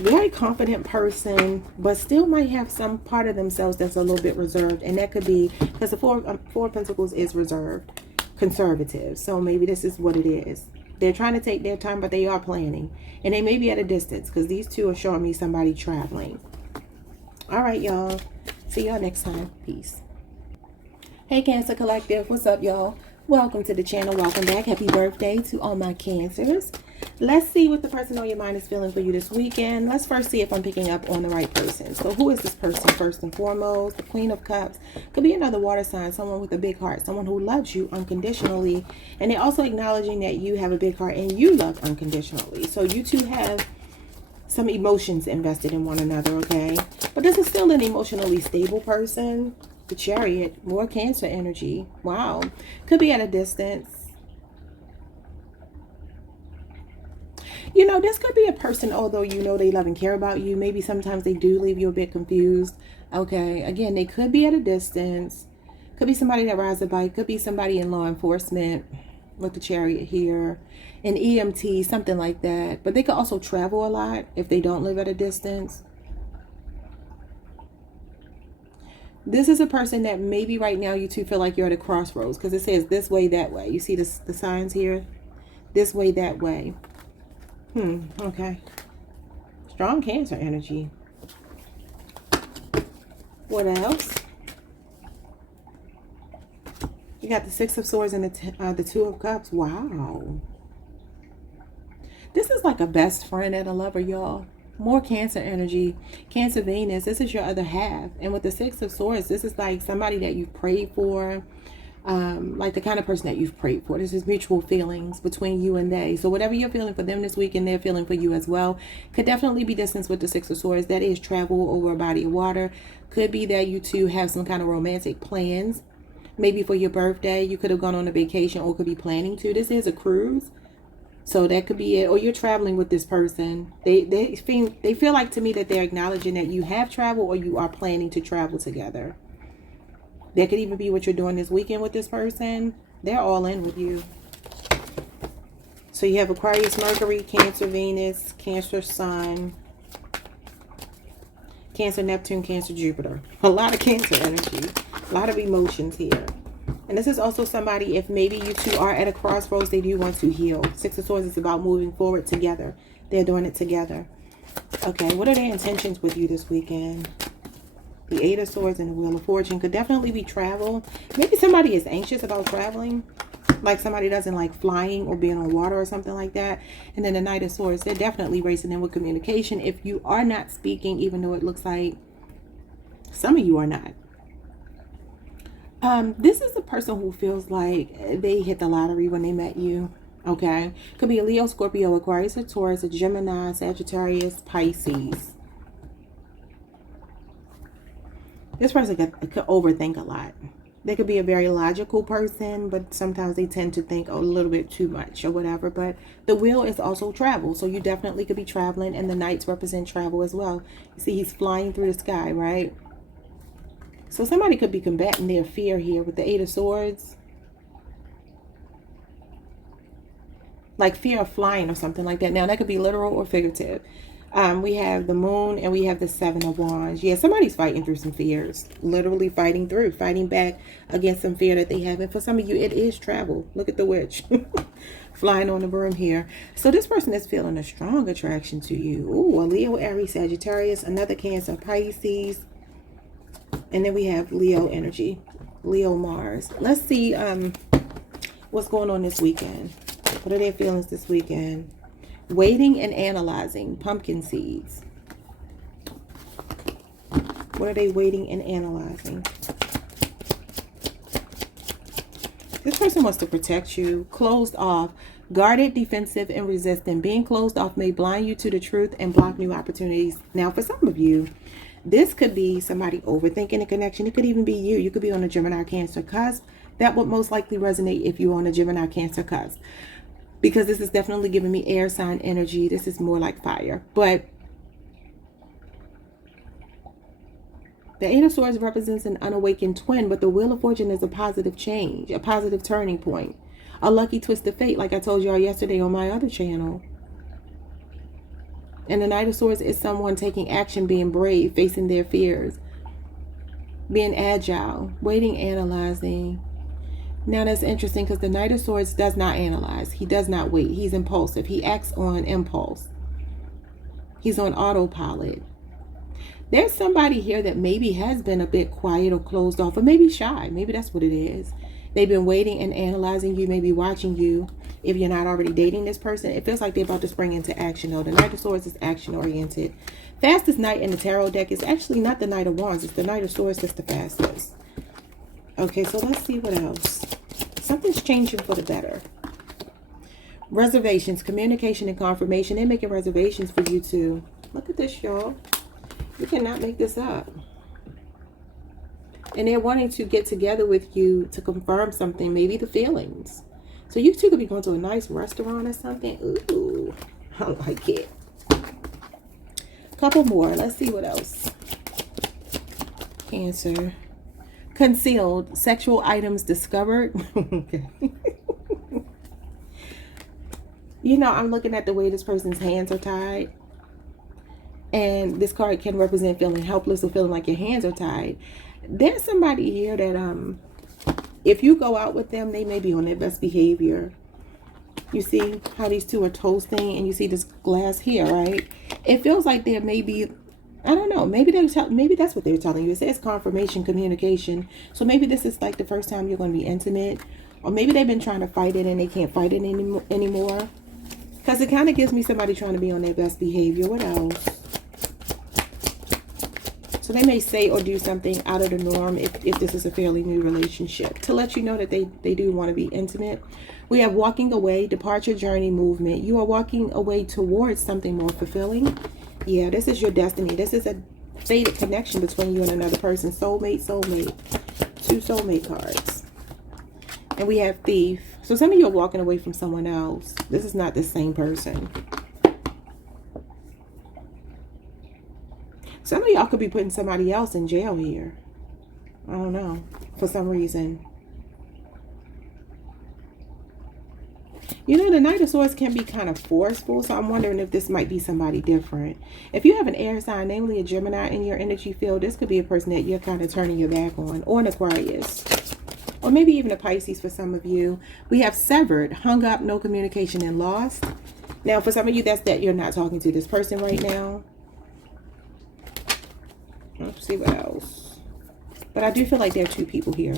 Very confident person, but still might have some part of themselves that's a little bit reserved. And that could be because the Four of Pentacles is reserved, conservative. So maybe this is what it is. They're trying to take their time, but they are planning. And they may be at a distance because these two are showing me somebody traveling. All right, y'all. See y'all next time. Peace. Hey, Cancer Collective. What's up, y'all? Welcome to the channel. Welcome back. Happy birthday to all my Cancers. Let's see what the person on your mind is feeling for you this weekend. Let's first see if I'm picking up on the right person. So who is this person first and foremost? The Queen of Cups. Could be another water sign, someone with a big heart, someone who loves you unconditionally. And they're also acknowledging that you have a big heart and you love unconditionally. So you two have some emotions invested in one another, okay? But this is still an emotionally stable person. The Chariot, more Cancer energy. Wow. Could be at a distance. You know, this could be a person, although you know they love and care about you. Maybe sometimes they do leave you a bit confused. Okay. Again, they could be at a distance. Could be somebody that rides a bike. Could be somebody in law enforcement with the Chariot here. An EMT, something like that. But they could also travel a lot if they don't live at a distance. This is a person that maybe right now you two feel like you're at a crossroads because it says this way, that way. You see the signs here? This way, that way. Okay. Strong Cancer energy. What else? You got the Six of Swords and the Two of Cups. Wow. This is like a best friend and a lover, y'all. More Cancer energy. Cancer Venus, this is your other half. And with the Six of Swords, this is like somebody that you've prayed for. Like the kind of person that you've prayed for. This is mutual feelings between you and they. So whatever you're feeling for them this weekend, they're feeling for you as well. Could definitely be distance with the Six of Swords. That is travel over a body of water. Could be that you two have some kind of romantic plans. Maybe for your birthday, you could have gone on a vacation or could be planning to. This is a cruise. So that could be it. Or you're traveling with this person. They feel like to me that they're acknowledging that you have traveled or you are planning to travel together. That could even be what you're doing this weekend with this person. They're all in with you. So you have Aquarius, Mercury, Cancer, Venus, Cancer, Sun, Cancer, Neptune, Cancer, Jupiter. A lot of Cancer energy. A lot of emotions here. And this is also somebody, if maybe you two are at a crossroads, they do want to heal. Six of Swords is about moving forward together. They're doing it together. Okay, what are their intentions with you this weekend? The Eight of Swords and the Wheel of Fortune could definitely be travel. Maybe somebody is anxious about traveling. Like somebody doesn't like flying or being on water or something like that. And then the Knight of Swords, they're definitely racing in with communication. If you are not speaking, even though it looks like some of you are not. This is a person who feels like they hit the lottery when they met you. Okay. Could be a Leo, Scorpio, Aquarius, or Taurus, a Gemini, Sagittarius, Pisces. This person could overthink a lot. They could be a very logical person, but sometimes they tend to think a little bit too much or whatever. But the wheel is also travel. So you definitely could be traveling, and the knights represent travel as well. You see, he's flying through the sky, right? So somebody could be combating their fear here with the Eight of Swords. Like fear of flying or something like that. Now, that could be literal or figurative. We have the Moon and we have the Seven of Wands. Yeah, somebody's fighting through some fears. Literally fighting back against some fear that they have. And for some of you, it is travel. Look at the witch. Flying on the broom here. So this person is feeling a strong attraction to you. Ooh, a Leo, Aries, Sagittarius, another Cancer, Pisces. And then we have Leo energy. Leo, Mars. Let's see what's going on this weekend. What are their feelings this weekend? Waiting and analyzing. Pumpkin seeds. What are they waiting and analyzing? This person wants to protect you. Closed off. Guarded, defensive, and resistant. Being closed off may blind you to the truth and block new opportunities. Now, for some of you, this could be somebody overthinking a connection. It could even be you. You could be on a Gemini, Cancer cusp. That would most likely resonate if you're on a Gemini, Cancer cusp. Because this is definitely giving me air sign energy. This is more like fire. But the Eight of Swords represents an unawakened twin. But the Wheel of Fortune is a positive change. A positive turning point. A lucky twist of fate, like I told y'all yesterday on my other channel. And the Knight of Swords is someone taking action, being brave, facing their fears, being agile, waiting, analyzing. Now that's interesting because the Knight of Swords does not analyze. He does not wait. He's impulsive. He acts on impulse. He's on autopilot. There's somebody here that maybe has been a bit quiet or closed off, or maybe shy. Maybe that's what it is. They've been waiting and analyzing you, maybe watching you. If you're not already dating this person, it feels like they're about to spring into action, though. The Knight of Swords is action-oriented. Fastest knight in the tarot deck is actually not the Knight of Wands. It's the Knight of Swords that's the fastest. Okay, so let's see what else. Something's changing for the better. Reservations, communication, and confirmation. They're making reservations for you, too. Look at this, y'all. You cannot make this up. And they're wanting to get together with you to confirm something, maybe the feelings. So you two could be going to a nice restaurant or something. Ooh, I like it. Couple more. Let's see what else. Cancer. Concealed. Sexual items discovered. Okay. You know, I'm looking at the way this person's hands are tied. And this card can represent feeling helpless or feeling like your hands are tied. There's somebody here that if you go out with them, they may be on their best behavior. You see how these two are toasting, and you see this glass here, right? It feels like there may be, I don't know, maybe maybe that's what they're telling you. It says confirmation, communication. So maybe this is like the first time you're going to be intimate, or maybe they've been trying to fight it and they can't fight it anymore. Because it kind of gives me somebody trying to be on their best behavior. What else? So they may say or do something out of the norm if this is a fairly new relationship, to let you know that they do want to be intimate. We have walking away, departure, journey, movement. You are walking away towards something more fulfilling. Yeah, this is your destiny. This is a fated connection between you and another person. Soulmate, soulmate. Two soulmate cards. And we have thief. So some of you are walking away from someone else. This is not the same person. Some of y'all could be putting somebody else in jail here. I don't know. For some reason. You know, the Knight of Swords can be kind of forceful. So I'm wondering if this might be somebody different. If you have an air sign, namely a Gemini, in your energy field, this could be a person that you're kind of turning your back on. Or an Aquarius. Or maybe even a Pisces for some of you. We have severed, hung up, no communication, and lost. Now, for some of you, that's that you're not talking to this person right now. Let's see what else. But I do feel like there are two people here.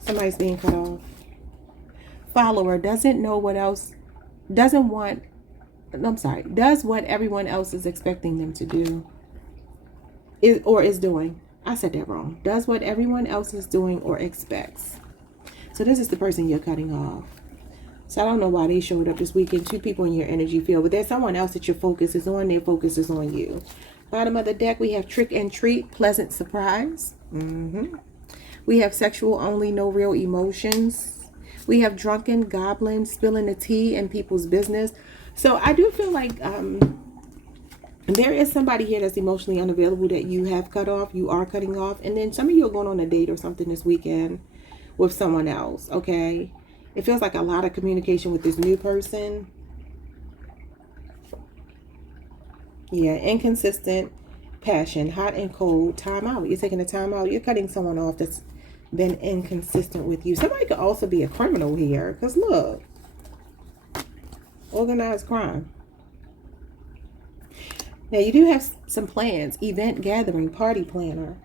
Somebody's being cut off. Follower doesn't know what else, doesn't want, I'm sorry, does what everyone else is expecting them to do. Is doing. I said that wrong. Does what everyone else is doing or expects. So this is the person you're cutting off. So I don't know why they showed up this weekend. Two people in your energy field. But there's someone else that your focus is on. Their focus is on you. Bottom of the deck, we have trick and treat, pleasant surprise. We have sexual only, no real emotions. We have drunken goblin, spilling the tea in people's business. So I do feel like there is somebody here that's emotionally unavailable that you have cut off. You are cutting off. And then some of you are going on a date or something this weekend with someone else, okay? It feels like a lot of communication with this new person. Yeah, inconsistent, passion, hot and cold, time out. You're taking a time out. You're cutting someone off that's been inconsistent with you. Somebody could also be a criminal here. Because look, organized crime. Now, you do have some plans, event, gathering, party planner.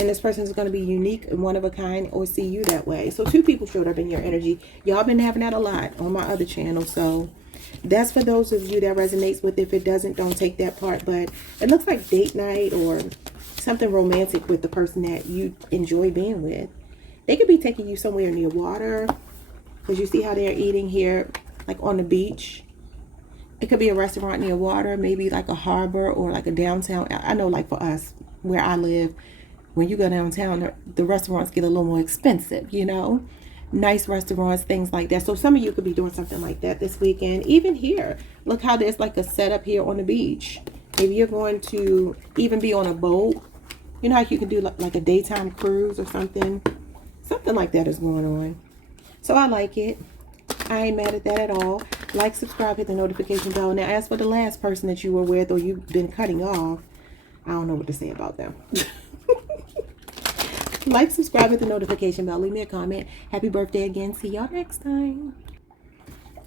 And this person is going to be unique and one of a kind or see you that way. So two people showed up in your energy. Y'all been having that a lot on my other channel. So that's for those of you that resonates with. If it doesn't, don't take that part. But it looks like date night or something romantic with the person that you enjoy being with. They could be taking you somewhere near water. Because you see how they're eating here, like on the beach. It could be a restaurant near water, maybe like a harbor or like a downtown. I know like for us, where I live, when you go downtown, the restaurants get a little more expensive, you know. Nice restaurants, things like that. So some of you could be doing something like that this weekend. Even here, look how there's like a setup here on the beach. Maybe you're going to even be on a boat. You know how you can do like a daytime cruise or something. Something like that is going on. So I like it. I ain't mad at that at all. Like, subscribe, hit the notification bell. Now, as for the last person that you were with or you've been cutting off, I don't know what to say about them. Like, subscribe, hit the notification bell. Leave me a comment. Happy birthday again. See y'all next time.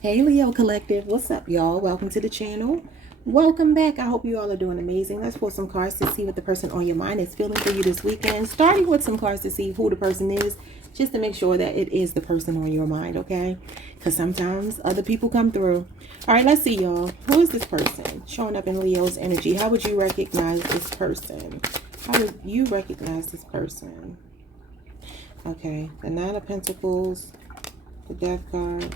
Hey, Leo Collective. What's up, y'all? Welcome to the channel. Welcome back. I hope you all are doing amazing. Let's pull some cards to see what the person on your mind is feeling for you this weekend. Starting with some cards to see who the person is, just to make sure that it is the person on your mind, okay? Because sometimes other people come through. All right, let's see, y'all. Who is this person showing up in Leo's energy? How would you recognize this person? How would you recognize this person? Okay, the Nine of Pentacles, the Death card,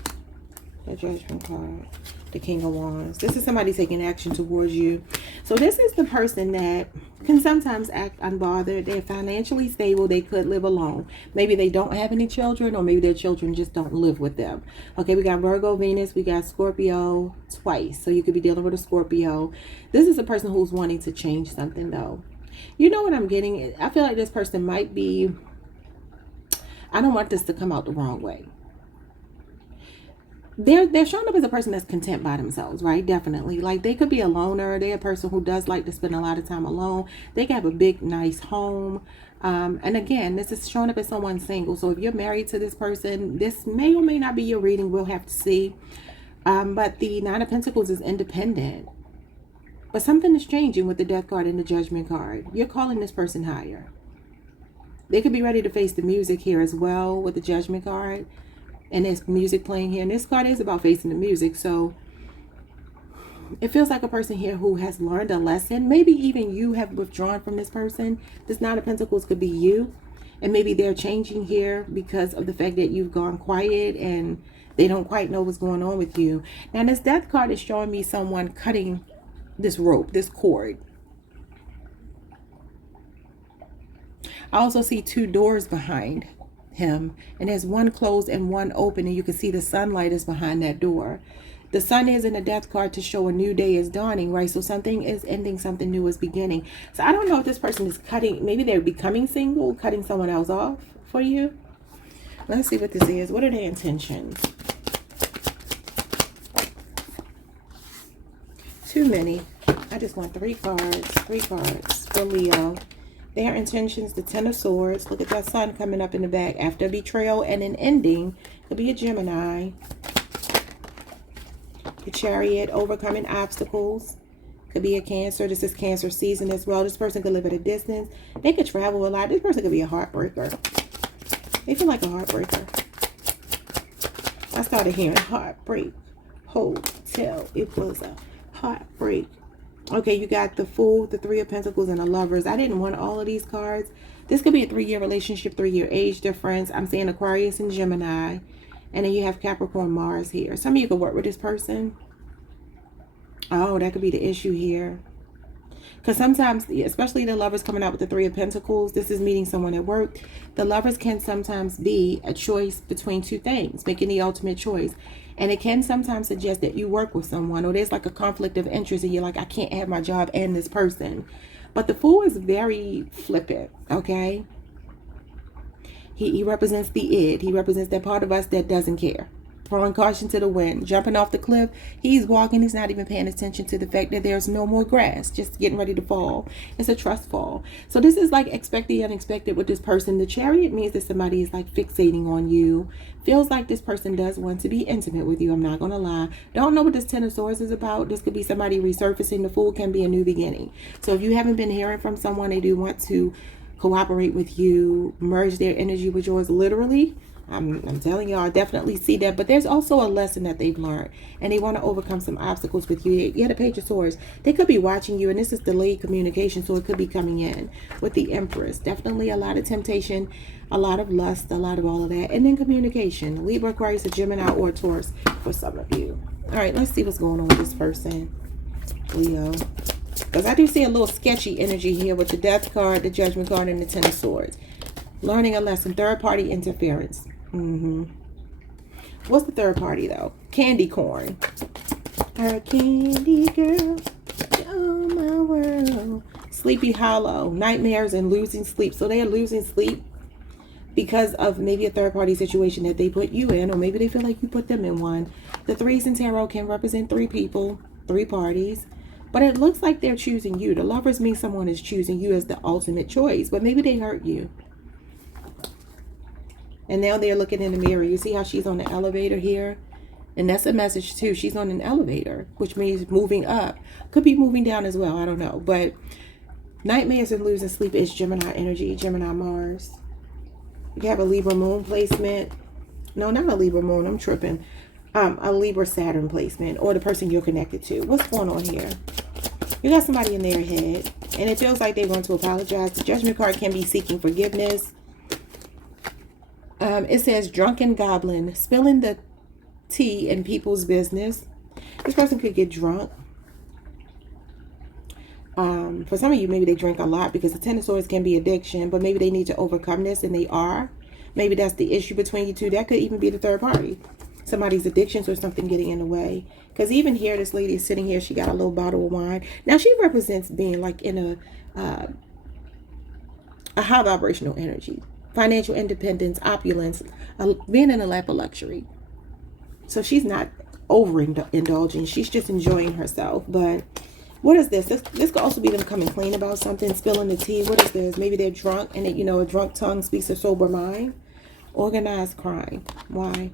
the Judgment card, the King of Wands. This is somebody taking action towards you. So this is the person that can sometimes act unbothered. They're financially stable. They could live alone. Maybe they don't have any children, or maybe their children just don't live with them. Okay, we got Virgo, Venus. We got Scorpio twice. So you could be dealing with a Scorpio. This is a person who's wanting to change something, though. You know what I'm getting? I feel like this person might be... I don't want this to come out the wrong way. They're showing up as a person that's content by themselves, right? Definitely. Like, they could be a loner. They're a person who does like to spend a lot of time alone. They can have a big, nice home. And again, this is showing up as someone single. So if you're married to this person, this may or may not be your reading. We'll have to see. But the Nine of Pentacles is independent. But something is changing with the Death card and the Judgment card. You're calling this person higher. They could be ready to face the music here as well with the Judgment card. And there's music playing here. And this card is about facing the music. So it feels like a person here who has learned a lesson. Maybe even you have withdrawn from this person. This Nine of Pentacles could be you. And maybe they're changing here because of the fact that you've gone quiet and they don't quite know what's going on with you. Now, this Death card is showing me someone cutting this rope, this cord. I also see two doors behind him, and there's one closed and one open, and you can see the sunlight is behind that door. The sun is in the Death card to show a new day is dawning, right? So something is ending, something new is beginning. So I don't know if this person is cutting, maybe they're becoming single, cutting someone else off for you. Let's see what this is. What are their intentions? Too many. I just want three cards for Leo. Their intentions, the Ten of Swords. Look at that sun coming up in the back. After a betrayal and an ending. Could be a Gemini. The Chariot, overcoming obstacles. Could be a Cancer. This is Cancer season as well. This person could live at a distance. They could travel a lot. This person could be a heartbreaker. They feel like a heartbreaker. I started hearing heartbreak hotel. It was a heartbreak. Okay, you got the Fool, the Three of Pentacles, and the Lovers. I didn't want all of these cards. This could be a 3-year relationship, 3-year age difference. I'm saying Aquarius and Gemini. And then you have Capricorn, Mars here. Some of you could work with this person. Oh, that could be the issue here. Because sometimes, especially the Lovers coming out with the Three of Pentacles, this is meeting someone at work. The Lovers can sometimes be a choice between two things, making the ultimate choice. And it can sometimes suggest that you work with someone, or there's like a conflict of interest and you're like, I can't have my job and this person. But the Fool is very flippant, okay? He represents the id. He represents that part of us that doesn't care. Throwing caution to the wind, jumping off the cliff. He's walking. He's not even paying attention to the fact that there's no more grass, just getting ready to fall. It's a trust fall. So this is like expect the unexpected with this person. The Chariot means that somebody is like fixating on you. Feels like this person does want to be intimate with you. I'm not going to lie. Don't know what this Ten of Swords is about. This could be somebody resurfacing. The Fool can be a new beginning. So if you haven't been hearing from someone, they do want to cooperate with you, merge their energy with yours, literally. I'm telling y'all, I definitely see that. But there's also a lesson that they've learned, and they want to overcome some obstacles with you. Yeah, the Page of Swords. They could be watching you, and this is delayed communication, so it could be coming in with the Empress. Definitely a lot of temptation, a lot of lust, a lot of all of that. And then communication. Libra, Aquarius, a Gemini, or a Taurus for some of you. All right, let's see what's going on with this person, Leo. Because I do see a little sketchy energy here with the Death card, the Judgment card, and the Ten of Swords. Learning a lesson. Third-party interference. What's the third party though? Candy corn. Our candy girl. Oh my world. Sleepy Hollow. Nightmares and losing sleep. So they are losing sleep. because of maybe a third-party situation that they put you in, or maybe they feel like you put them in one. The threes in tarot can represent three people, three parties, but it looks like they're choosing you. The lovers means someone is choosing you as the ultimate choice, but maybe they hurt you. And now they're looking in the mirror. You see how she's on the elevator here? And that's a message too. She's on an elevator, which means moving up. Could be moving down as well. I don't know. But nightmares and losing sleep is Gemini energy, Gemini Mars. You have a Libra moon placement. No, not a Libra moon. I'm tripping. A Libra Saturn placement, or the person you're connected to. What's going on here? You got somebody in their head, and it feels like they want to apologize. The Judgment card can be seeking forgiveness. It says drunken goblin, spilling the tea in people's business. This person could get drunk. For some of you, maybe they drink a lot, because the Ten of Swords can be addiction, but maybe they need to overcome this, and they are. Maybe that's the issue between you two. That could even be the third party. Somebody's addictions or something getting in the way. Because even here, this lady is sitting here. She got a little bottle of wine. Now, she represents being like in a high vibrational energy. Financial independence, opulence, being in a lap of luxury. So she's not overindulging. She's just enjoying herself. But what is this? This could also be them coming clean about something, spilling the tea. What is this? Maybe they're drunk, and you know, a drunk tongue speaks a sober mind. Organized crime. Why?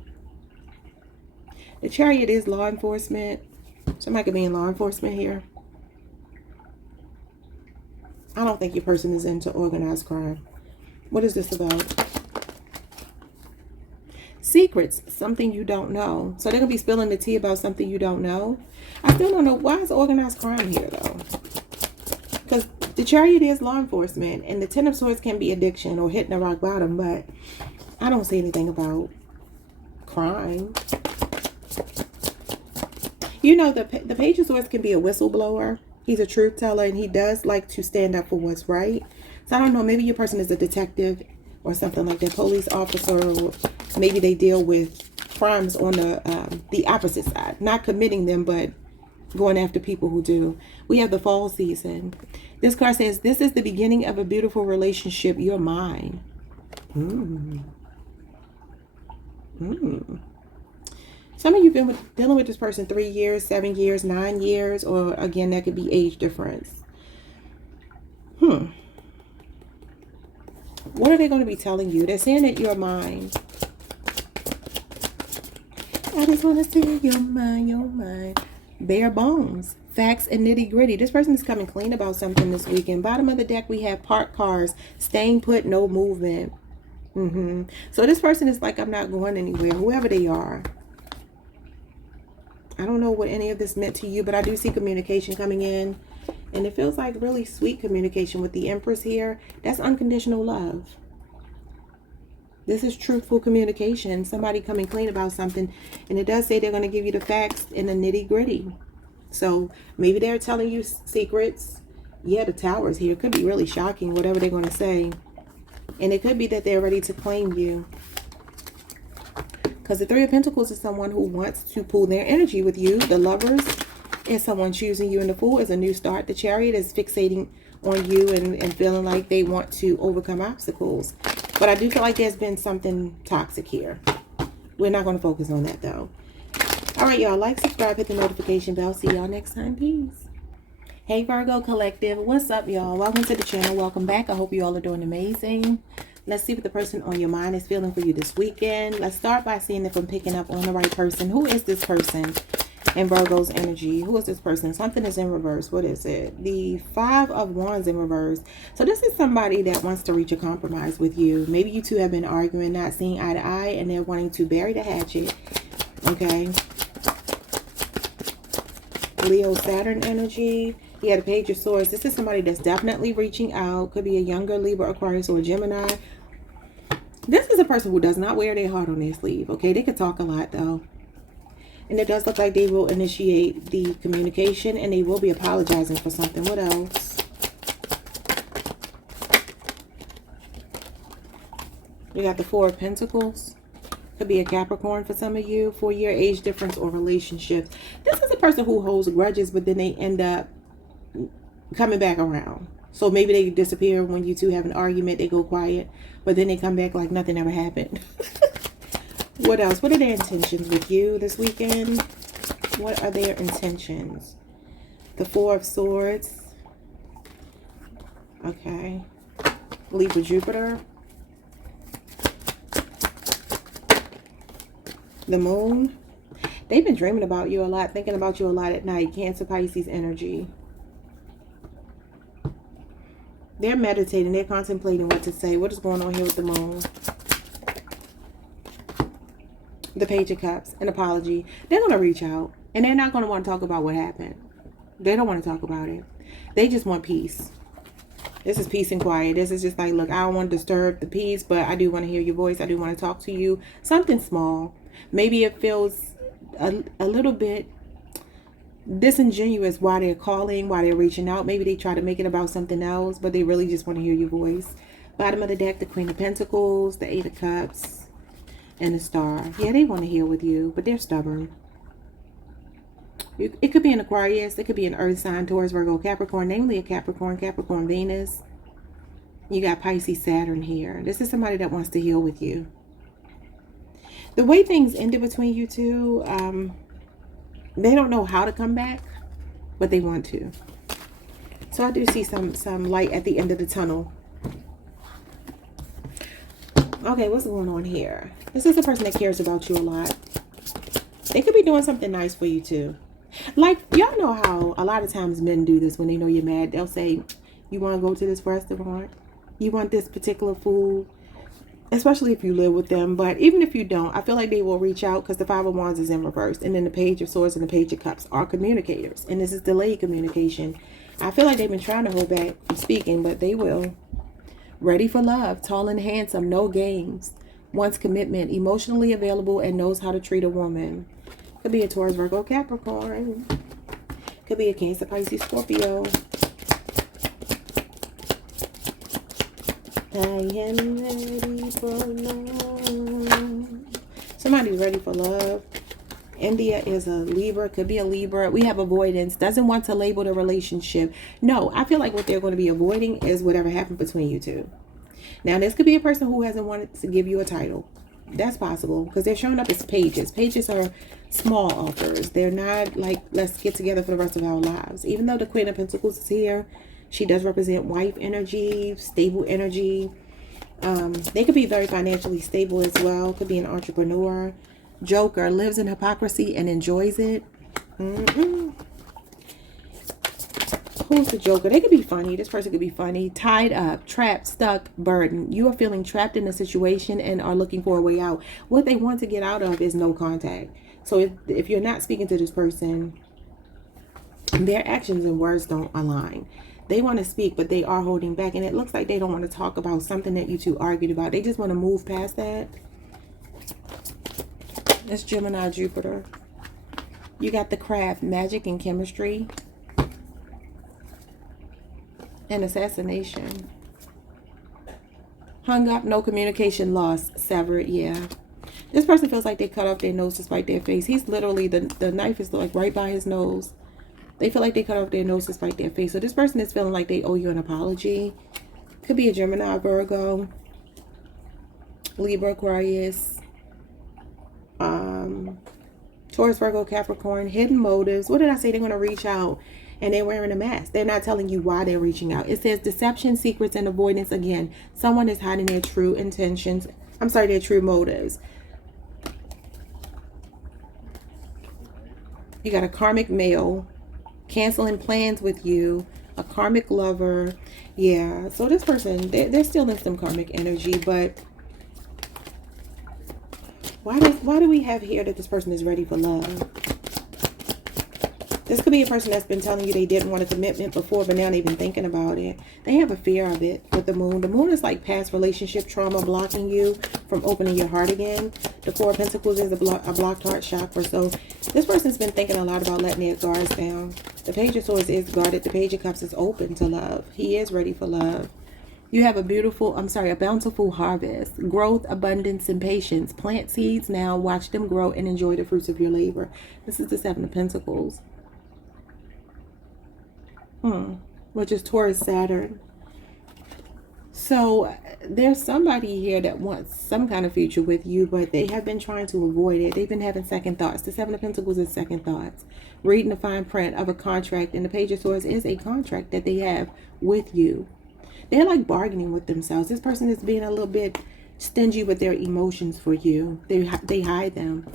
The Chariot is law enforcement. Somebody could be in law enforcement here. I don't think your person is into organized crime. What is this about? Secrets, something you don't know. So they're going to be spilling the tea about something you don't know. I still don't know. Why is organized crime here, though? Because the Chariot is law enforcement, and the Ten of Swords can be addiction or hitting a rock bottom, but I don't see anything about crime. You know, the Page of Swords can be a whistleblower. He's a truth teller, and he does like to stand up for what's right. So I don't know, maybe your person is a detective or something like that, police officer, or maybe they deal with crimes on the opposite side, not committing them, but going after people who do. We have the fall season. This card says, this is the beginning of a beautiful relationship. You're mine. Some of you have been dealing with this person 3 years, 7 years, 9 years, or again, that could be age difference. What are they going to be telling you? They're saying that you're mine. I just want to say you're mine, you're mine. Bare bones, facts, and nitty gritty. This person is coming clean about something this weekend. Bottom of the deck, we have parked cars, staying put, no movement. So this person is like, I'm not going anywhere, whoever they are. I don't know what any of this meant to you, but I do see communication coming in. And it feels like really sweet communication with the Empress here. That's unconditional love. This is truthful communication. Somebody coming clean about something. And it does say they're going to give you the facts and the nitty gritty. So maybe they're telling you secrets. Yeah, the Towers here could be really shocking, whatever they're going to say. And it could be that they're ready to claim you. Because the Three of Pentacles is someone who wants to pull their energy with you. The Lovers is someone choosing you, and the Fool is a new start. The Chariot is fixating on you and feeling like they want to overcome obstacles. But I do feel like there's been something toxic here. We're not going to focus on that, though. All right, y'all. Like, subscribe, hit the notification bell. See y'all next time. Peace. Hey, Virgo Collective. What's up, y'all? Welcome to the channel. Welcome back. I hope you all are doing amazing. Let's see what the person on your mind is feeling for you this weekend. Let's start by seeing if I'm picking up on the right person. Who is this person in Virgo's energy? Who is this person? Something is in reverse. What is it? The Five of Wands in reverse. So this is somebody that wants to reach a compromise with you. Maybe you two have been arguing, not seeing eye to eye, and they're wanting to bury the hatchet. Okay. Leo Saturn energy. He had a Page of Swords. This is somebody that's definitely reaching out. Could be a younger Libra, Aquarius, or Gemini. This is a person who does not wear their heart on their sleeve. Okay, they could talk a lot though. And it does look like they will initiate the communication, and they will be apologizing for something. What else? We got the Four of Pentacles. Could be a Capricorn for some of you. 4-year age difference or relationships. This is a person who holds grudges, but then they end up coming back around. So maybe they disappear when you two have an argument. They go quiet, but then they come back like nothing ever happened. What else? What are their intentions with you this weekend? What are their intentions? The Four of Swords. Okay. Libra, Jupiter. The Moon. They've been dreaming about you a lot, thinking about you a lot at night. Cancer, Pisces energy. They're meditating. They're contemplating what to say. What is going on here with the Moon? The Page of Cups. An apology. They're going to reach out. And they're not going to want to talk about what happened. They don't want to talk about it. They just want peace. This is peace and quiet. This is just like, look, I don't want to disturb the peace, but I do want to hear your voice. I do want to talk to you. Something small. Maybe it feels a little bit disingenuous why they're calling, why they're reaching out. Maybe they try to make it about something else, but they really just want to hear your voice. Bottom of the deck, the Queen of Pentacles, the Eight of Cups, and the Star. Yeah, they want to heal with you, but they're stubborn. It could be an Aquarius. It could be an Earth sign, Taurus, Virgo, Capricorn. Namely a Capricorn, Capricorn, Venus. You got Pisces, Saturn here. This is somebody that wants to heal with you. The way things ended between you two, they don't know how to come back, but they want to. So I do see some light at the end of the tunnel. Okay, what's going on here? This is a person that cares about you a lot. They could be doing something nice for you too. Like, y'all know how a lot of times men do this when they know you're mad. They'll say, you want to go to this restaurant? You want this particular food? Especially if you live with them. But even if you don't, I feel like they will reach out because the Five of Wands is in reverse. And then the Page of Swords and the Page of Cups are communicators. And this is delayed communication. I feel like they've been trying to hold back from speaking, but they will. Ready for love. Tall and handsome. No games. Wants commitment. Emotionally available and knows how to treat a woman. Could be a Taurus, Virgo, Capricorn. Could be a Cancer, Pisces, Scorpio. I am ready for love. Somebody's ready for love. India is a Libra. Could be a Libra. We have avoidance. Doesn't want to label the relationship. No, I feel like what they're going to be avoiding is whatever happened between you two. Now, this could be a person who hasn't wanted to give you a title. That's possible because they're showing up as pages. Pages are small offers. They're not like, let's get together for the rest of our lives. Even though the Queen of Pentacles is here, she does represent wife energy, stable energy. They could be very financially stable as well. Could be an entrepreneur. Joker lives in hypocrisy and enjoys it. Who's the Joker? They could be funny. This person could be funny. Tied up, trapped, stuck, burdened. You are feeling trapped in a situation and are looking for a way out. What they want to get out of is no contact. So if you're not speaking to this person, their actions and words don't align. They want to speak, but they are holding back. And it looks like they don't want to talk about something that you two argued about. They just want to move past that. That's Gemini, Jupiter. You got the craft, magic, and chemistry. And assassination. Hung up, no communication, lost, severed, yeah. This person feels like they cut off their nose to spite their face. He's literally, the knife is like right by his nose. They feel like they cut off their nose to spite their face. So this person is feeling like they owe you an apology. Could be a Gemini, Virgo, Libra, Aquarius, Taurus, Virgo, Capricorn. Hidden motives. What did I say? They're going to reach out and they're wearing a mask. They're not telling you why they're reaching out. It says deception, secrets, and avoidance. Again, someone is hiding their true intentions. I'm sorry, their true motives. You got a karmic male canceling plans with you, a karmic lover. Yeah, so this person, they're still in some karmic energy, but why do we have here that this person is ready for love? This could be a person that's been telling you they didn't want a commitment before, but now they've been thinking about it. They have a fear of it with the moon. The moon is like past relationship trauma blocking you from opening your heart again. The Four of Pentacles is a blocked heart chakra. So this person's been thinking a lot about letting their guards down. The Page of Swords is guarded. The Page of Cups is open to love. He is ready for love. You have a bountiful harvest, growth, abundance, and patience. Plant seeds now, watch them grow, and enjoy the fruits of your labor. This is the Seven of Pentacles. which is Taurus Saturn. So there's somebody here that wants some kind of future with you, but they have been trying to avoid it. They've been having second thoughts. The Seven of Pentacles is second thoughts. Reading the fine print of a contract, and the Page of Swords is a contract that they have with you. They're like bargaining with themselves. This person is being a little bit stingy with their emotions for you. They hide them.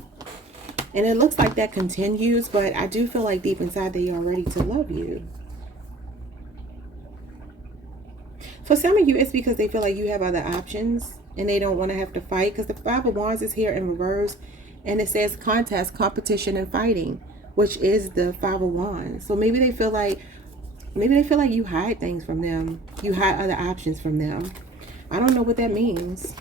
And it looks like that continues, but I do feel like deep inside they are ready to love you. For some of you, it's because they feel like you have other options and they don't want to have to fight, because the Five of Wands is here in reverse and it says contest, competition, and fighting, which is the Five of Wands. So maybe they feel like you hide things from them. You hide other options from them. I don't know what that means.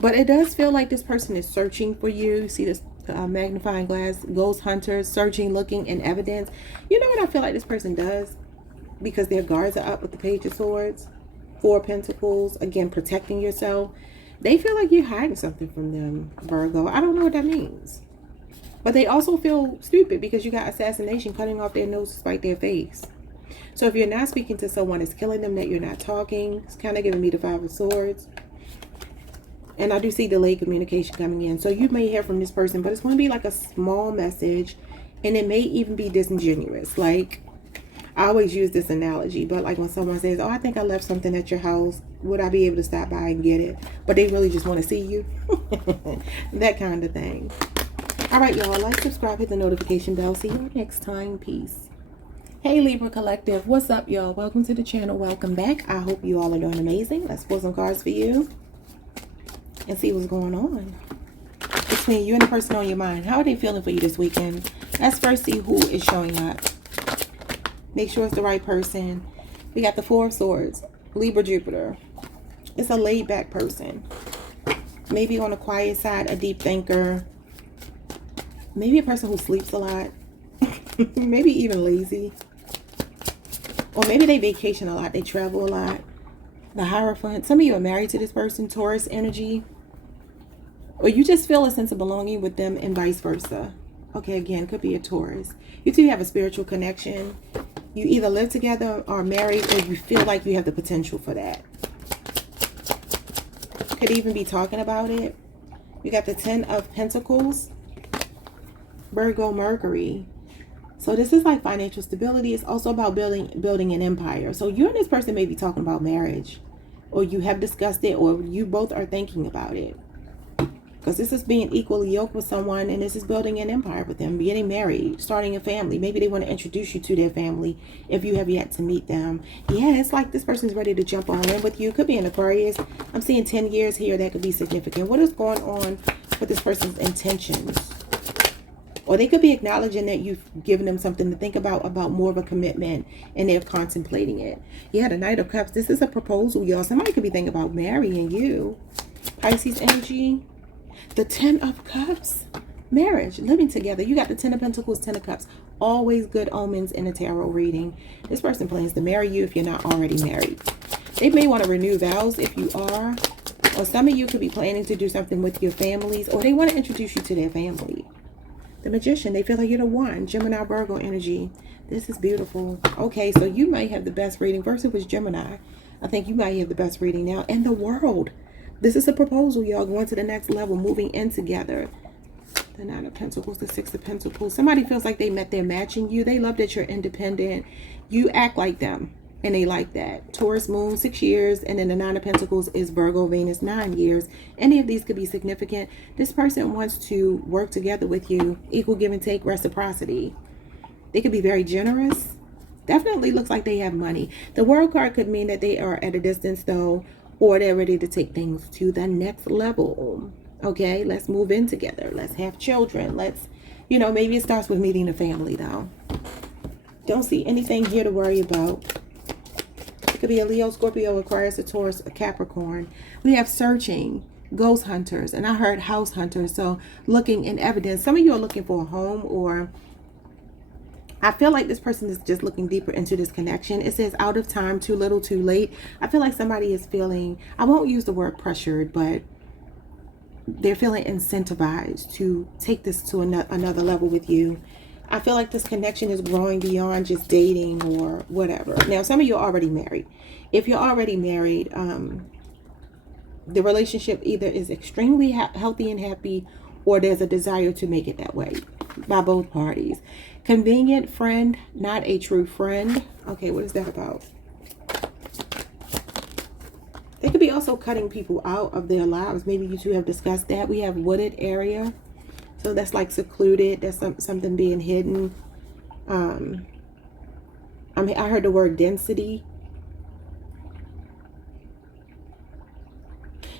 But it does feel like this person is searching for you. You see this magnifying glass, ghost hunters, searching, looking, and evidence. You know what I feel like this person does? Because their guards are up with the Page of Swords, Four of Pentacles, again, protecting yourself. They feel like you're hiding something from them, Virgo. I don't know what that means. But they also feel stupid because you got assassination, cutting off their nose to spite their face. So if you're not speaking to someone, it's killing them that you're not talking. It's kind of giving me the Five of Swords. And I do see delayed communication coming in. So you may hear from this person, but it's going to be like a small message. And it may even be disingenuous. Like, I always use this analogy, but like when someone says, oh, I think I left something at your house, would I be able to stop by and get it? But they really just want to see you. That kind of thing. All right, y'all, like, subscribe, hit the notification bell. See you next time. Peace. Hey, Libra Collective. What's up, y'all? Welcome to the channel. Welcome back. I hope you all are doing amazing. Let's pull some cards for you and see what's going on between you and the person on your mind. How are they feeling for you this weekend? Let's first see who is showing up. Make sure it's the right person. We got the Four of Swords, Libra, Jupiter. It's a laid back person. Maybe on the quiet side, a deep thinker. Maybe a person who sleeps a lot. Maybe even lazy. Or maybe they vacation a lot. They travel a lot. The Hierophant. Some of you are married to this person, Taurus energy. Or you just feel a sense of belonging with them and vice versa. Okay, again, could be a Taurus. You two have a spiritual connection. You either live together or are married, or you feel like you have the potential for that. Could even be talking about it. You got the Ten of Pentacles, Virgo, Mercury. So this is like financial stability. It's also about building an empire. So you and this person may be talking about marriage, or you have discussed it, or you both are thinking about it. Because this is being equally yoked with someone, and this is building an empire with them, getting married, starting a family. Maybe they want to introduce you to their family if you have yet to meet them. Yeah, it's like this person's ready to jump on in with you. Could be an Aquarius. I'm seeing 10 years here. That could be significant. What is going on with this person's intentions? Or they could be acknowledging that you've given them something to think about more of a commitment, and they're contemplating it. Yeah, the Knight of Cups. This is a proposal, y'all. Somebody could be thinking about marrying you. Pisces energy. The Ten of Cups, marriage, living together. You got the Ten of Pentacles, Ten of Cups. Always good omens in a tarot reading. This person plans to marry you if you're not already married. They may want to renew vows if you are. Or some of you could be planning to do something with your families, or they want to introduce you to their family. The Magician, they feel like you're the one. Gemini, Virgo energy. This is beautiful. Okay, so you might have the best reading. First it was Gemini. I think you might have the best reading now. And the World. This is a proposal, y'all, going to the next level, moving in together. The Nine of Pentacles, the Six of Pentacles. Somebody feels like they met their match in you. They love that you're independent. You act like them, and they like that. Taurus moon, 6 years, and then the Nine of Pentacles is Virgo, Venus, 9 years. Any of these could be significant. This person wants to work together with you. Equal give and take, reciprocity. They could be very generous. Definitely looks like they have money. The World card could mean that they are at a distance, though, or they're ready to take things to the next level. Okay, let's move in together. Let's have children. Let's, you know, maybe it starts with meeting a family, though. Don't see anything here to worry about. It could be a Leo, Scorpio, Aquarius, a Taurus, a Capricorn. We have searching, ghost hunters, and I heard house hunters. So looking in evidence. Some of you are looking for a home, or I feel like this person is just looking deeper into this connection. It says out of time, too little, too late. I feel like somebody is feeling, I won't use the word pressured, but they're feeling incentivized to take this to another level with you. I feel like this connection is growing beyond just dating or whatever. Now, some of you are already married. If you're already married, the relationship either is extremely healthy and happy, or there's a desire to make it that way by both parties. Convenient friend, not a true friend. Okay, what is that about? They could be also cutting people out of their lives. Maybe you two have discussed that. We have wooded area. So that's like secluded. That's something being hidden. I heard the word density.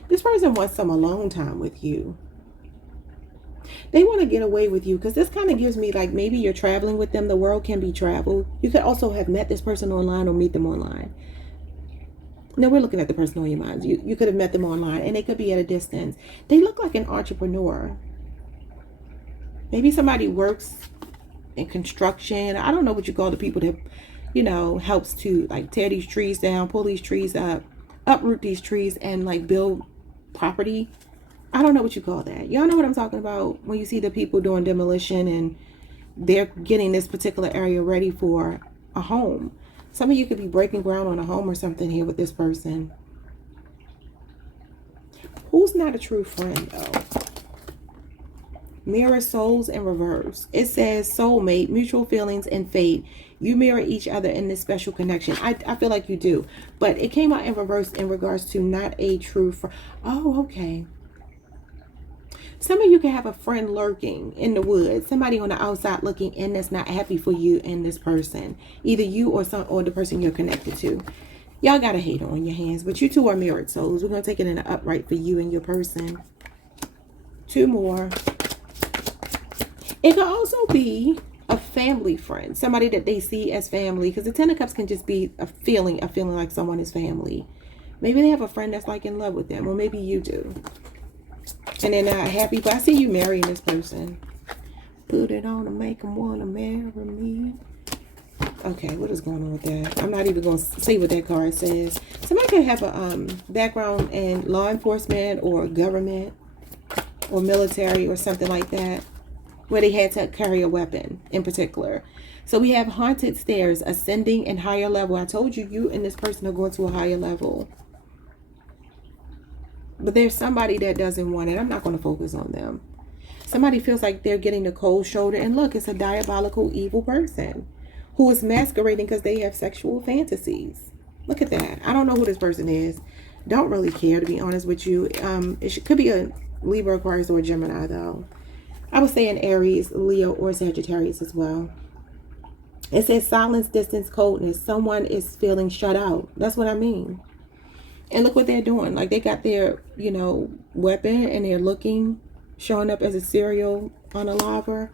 This person wants some alone time with you. They want to get away with you, because this kind of gives me like maybe you're traveling with them. The world can be traveled. You could also have met this person online or meet them online. No, we're looking at the person on your minds. You could have met them online, and they could be at a distance. They look like an entrepreneur. Maybe somebody works in construction. I don't know what you call the people that, you know, helps to like tear these trees down, pull these trees up, uproot these trees, and like build property. I don't know what you call that. Y'all know what I'm talking about when you see the people doing demolition and they're getting this particular area ready for a home. Some of you could be breaking ground on a home or something here with this person. Who's not a true friend though? Mirror souls in reverse. It says soulmate, mutual feelings, and fate. You mirror each other in this special connection. I feel like you do. But it came out in reverse in regards to not a true friend. Oh, okay. Some of you can have a friend lurking in the woods. Somebody on the outside looking in that's not happy for you and this person. Either you or the person you're connected to. Y'all got a hater on your hands. But you two are mirrored souls. We're going to take it in the upright for you and your person. Two more. It could also be a family friend. Somebody that they see as family. Because the Ten of Cups can just be a feeling like someone is family. Maybe they have a friend that's like in love with them. Or maybe you do. And they're not happy. But I see you marrying this person. Put it on to make them want to marry me. Okay, what is going on with that? I'm not even going to see what that card says. Somebody could have a background in law enforcement or government or military or something like that, where they had to carry a weapon in particular. So we have haunted stairs, ascending and higher level. I told you, you and this person are going to a higher level. But there's somebody that doesn't want it. I'm not going to focus on them. Somebody feels like they're getting the cold shoulder. And look, it's a diabolical, evil person who is masquerading because they have sexual fantasies. Look at that. I don't know who this person is. Don't really care, to be honest with you. Could be a Libra, Aquarius, or a Gemini, though. I would say an Aries, Leo, or Sagittarius as well. It says silence, distance, coldness. Someone is feeling shut out. That's what I mean. And look what they're doing. Like they got their, you know, weapon and they're looking, showing up as a serial unaliver.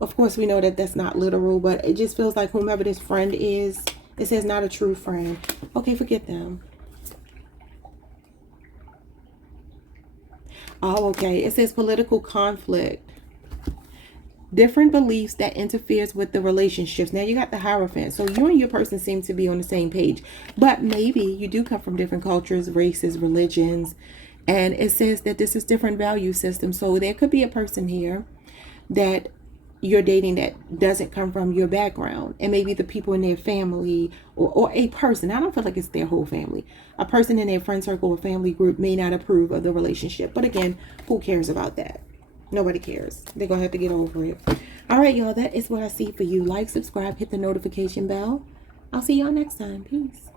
Of course, we know that that's not literal, but it just feels like whomever this friend is, it says not a true friend. Okay, forget them. Oh, okay. It says political conflict. Different beliefs that interferes with the relationships. Now you got the Hierophant. So you and your person seem to be on the same page. But maybe you do come from different cultures, races, religions. And it says that this is different value systems. So there could be a person here that you're dating that doesn't come from your background. And maybe the people in their family or a person. I don't feel like it's their whole family. A person in their friend circle or family group may not approve of the relationship. But again, who cares about that? Nobody cares. They're going to have to get over it. All right, y'all. That is what I see for you. Like, subscribe, hit the notification bell. I'll see y'all next time. Peace.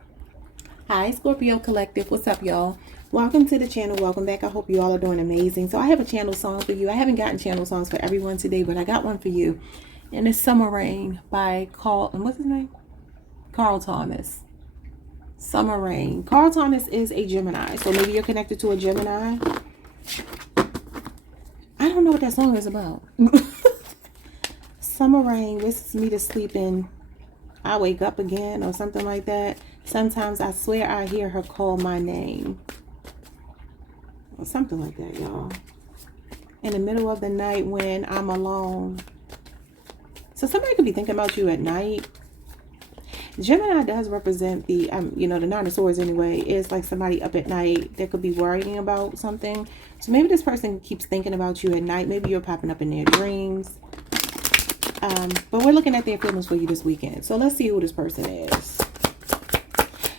Hi, Scorpio Collective. What's up, y'all? Welcome to the channel. Welcome back. I hope you all are doing amazing. So I have a channel song for you. I haven't gotten channel songs for everyone today, but I got one for you. And it's Summer Rain by what's his name? Carl Thomas. Summer Rain. Carl Thomas is a Gemini. So maybe you're connected to a Gemini. I don't know what that song is about. Summer rain wishes me to sleep in. I wake up again or something like that. Sometimes I swear I hear her call my name. Or something like that, y'all. In the middle of the night when I'm alone. So somebody could be thinking about you at night. Gemini does represent the, you know, the Nine of Swords anyway. It's like somebody up at night that could be worrying about something. So maybe this person keeps thinking about you at night. Maybe you're popping up in their dreams. But we're looking at their feelings for you this weekend. So let's see who this person is.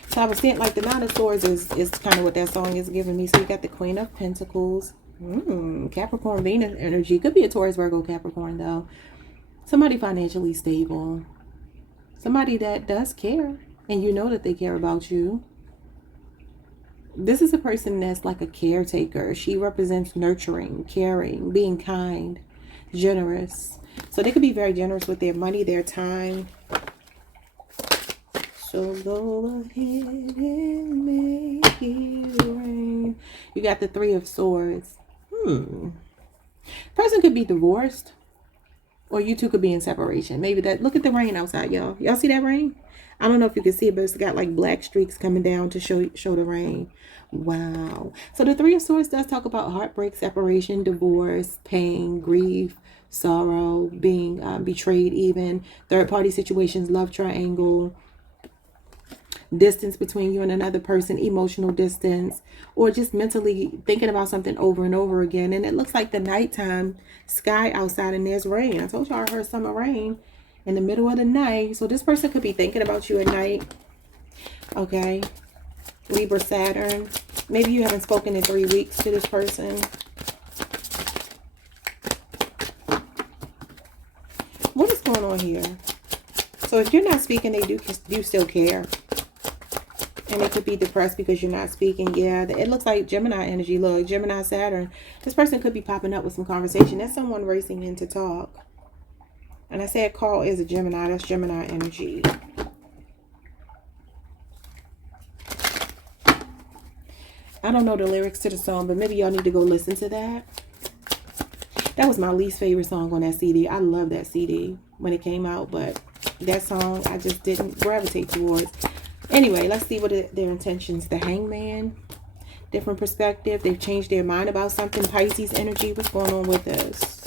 So I was saying, like, the Nine of Swords is kind of what that song is giving me. So you got the Queen of Pentacles. Capricorn, Venus energy. Could be a Taurus, Virgo, Capricorn, though. Somebody financially stable. Somebody that does care. And you know that they care about you. This is a person that's like a caretaker. She represents nurturing, caring, being kind, generous. So they could be very generous with their money, their time. So go ahead and make it rain. You got the Three of Swords. Person could be divorced. Or you two could be in separation. Maybe that. Look at the rain outside, y'all. Y'all see that rain? I don't know if you can see it, but it's got like black streaks coming down to show the rain. Wow. So the Three of Swords does talk about heartbreak, separation, divorce, pain, grief, sorrow, being betrayed even, third-party situations, love triangle, distance between you and another person, emotional distance, or just mentally thinking about something over and over again. And it looks like the nighttime sky outside and there's rain. I told y'all I heard summer rain in the middle of the night. So this person could be thinking about you at night. Okay. Libra, Saturn. Maybe you haven't spoken in 3 weeks to this person. What is going on here? So if you're not speaking, they do still care. And it could be depressed because you're not speaking. Yeah, it looks like Gemini energy. Look, Gemini, Saturn. This person could be popping up with some conversation. That's someone racing in to talk. And I said Carl is a Gemini. That's Gemini energy. I don't know the lyrics to the song, but maybe y'all need to go listen to that. That was my least favorite song on that CD. I love that CD when it came out, but that song I just didn't gravitate towards. Anyway, let's see what their intentions. The Hangman. Different perspective. They've changed their mind about something. Pisces energy. What's going on with this?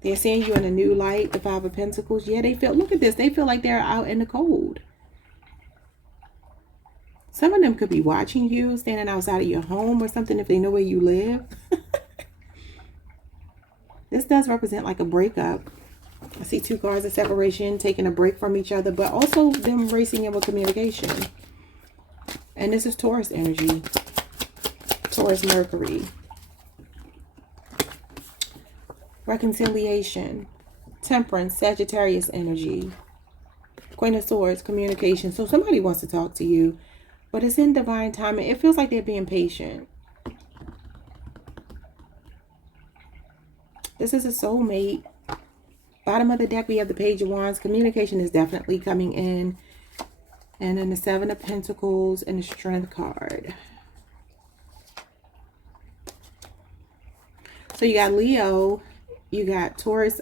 They're seeing you in a new light. The Five of Pentacles. Yeah, they feel, look at this. They feel like they're out in the cold. Some of them could be watching you, standing outside of your home or something if they know where you live. This does represent like a breakup. I see 2 cards of separation, taking a break from each other, but also them racing in with communication. And this is Taurus energy. Taurus, Mercury. Reconciliation. Temperance, Sagittarius energy. Queen of Swords, communication. So somebody wants to talk to you, but it's in divine timing. It feels like they're being patient. This is a soulmate. Bottom of the deck, we have the Page of Wands. Communication is definitely coming in. And then the Seven of Pentacles and the Strength card. So you got Leo, you got Taurus,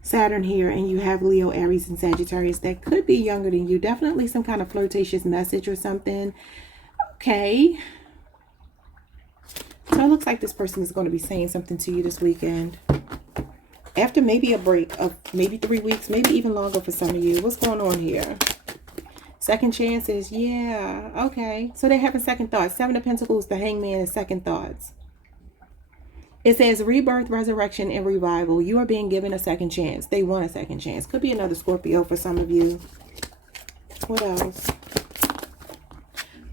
Saturn here, and you have Leo, Aries, and Sagittarius that could be younger than you. Definitely some kind of flirtatious message or something. Okay. So it looks like this person is going to be saying something to you this weekend. After maybe a break of maybe 3 weeks, maybe even longer for some of you. What's going on here? Second chances. Yeah. Okay. So they're having second thoughts. Seven of Pentacles, the Hangman, is second thoughts. It says rebirth, resurrection, and revival. You are being given a second chance. They want a second chance. Could be another Scorpio for some of you. What else?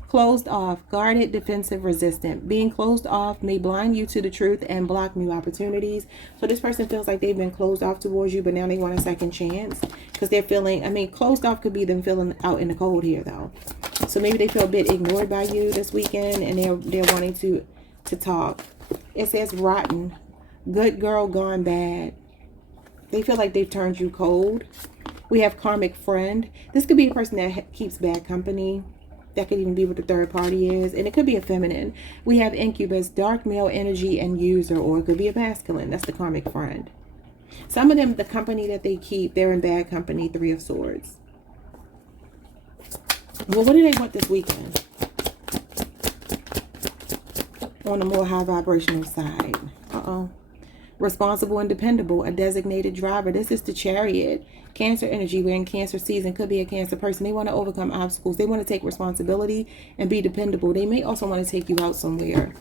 Closed off, guarded, defensive, resistant. Being closed off may blind you to the truth and block new opportunities. So this person feels like they've been closed off towards you, but now they want a second chance because they're feeling, I mean, closed off could be them feeling out in the cold here though. So maybe they feel a bit ignored by you this weekend and they're wanting to talk. It says rotten, good girl gone bad. They feel like they've turned you cold. We have karmic friend. This could be a person that keeps bad company. That could even be what the third party is. And it could be a feminine. We have incubus, dark male energy, and user. Or it could be a masculine. That's the karmic friend. Some of them, the company that they keep, they're in bad company. Three of Swords. Well, what do they want this weekend? On the more high vibrational side. Responsible and dependable. A designated driver. This is the Chariot. Cancer energy. We're in Cancer season. Could be a Cancer person. They want to overcome obstacles. They want to take responsibility and be dependable. They may also want to take you out somewhere.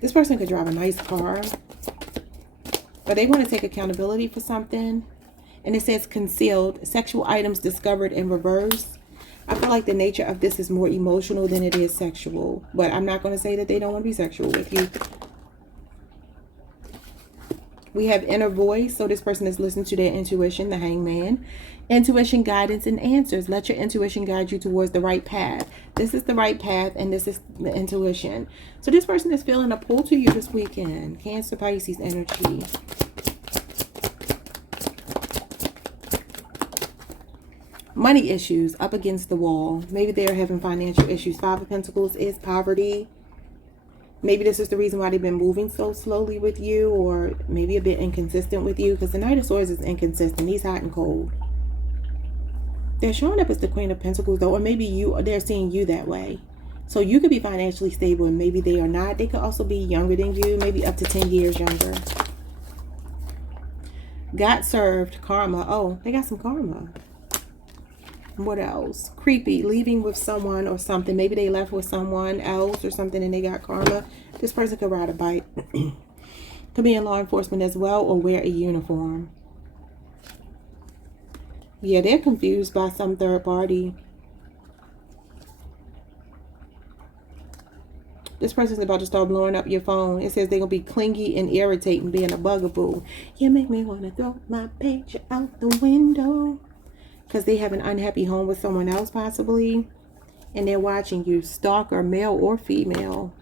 This person could drive a nice car. Or they want to take accountability for something. And it says concealed. Sexual items discovered in reverse. I feel like the nature of this is more emotional than it is sexual. But I'm not going to say that they don't want to be sexual with you. We have inner voice. So this person is listening to their intuition, the hangman. Intuition, guidance, and answers. Let your intuition guide you towards the right path. This is the right path, and this is the intuition. So this person is feeling a pull to you this weekend. Cancer, Pisces energy. Money issues, up against the wall. Maybe they're having financial issues. Five of Pentacles is poverty. Maybe this is the reason why they've been moving so slowly with you, or maybe a bit inconsistent with you, because the Knight of Swords is inconsistent. He's hot and cold. They're showing up as the Queen of Pentacles, though, or maybe they're seeing you that way. So you could be financially stable, and maybe they are not. They could also be younger than you, maybe up to 10 years younger. Got served, karma. Oh, they got some karma. What else? Creepy, leaving with someone or something. Maybe they left with someone else or something and they got karma. This person could ride a bike. Could be in law enforcement as well, or wear a uniform. Yeah, they're confused by some third party. This person's about to start blowing up your phone. It says they're going to be clingy and irritating, being a bugaboo. You make me want to throw my page out the window. Because they have an unhappy home with someone else, possibly. And they're watching you. Stalker, male or female.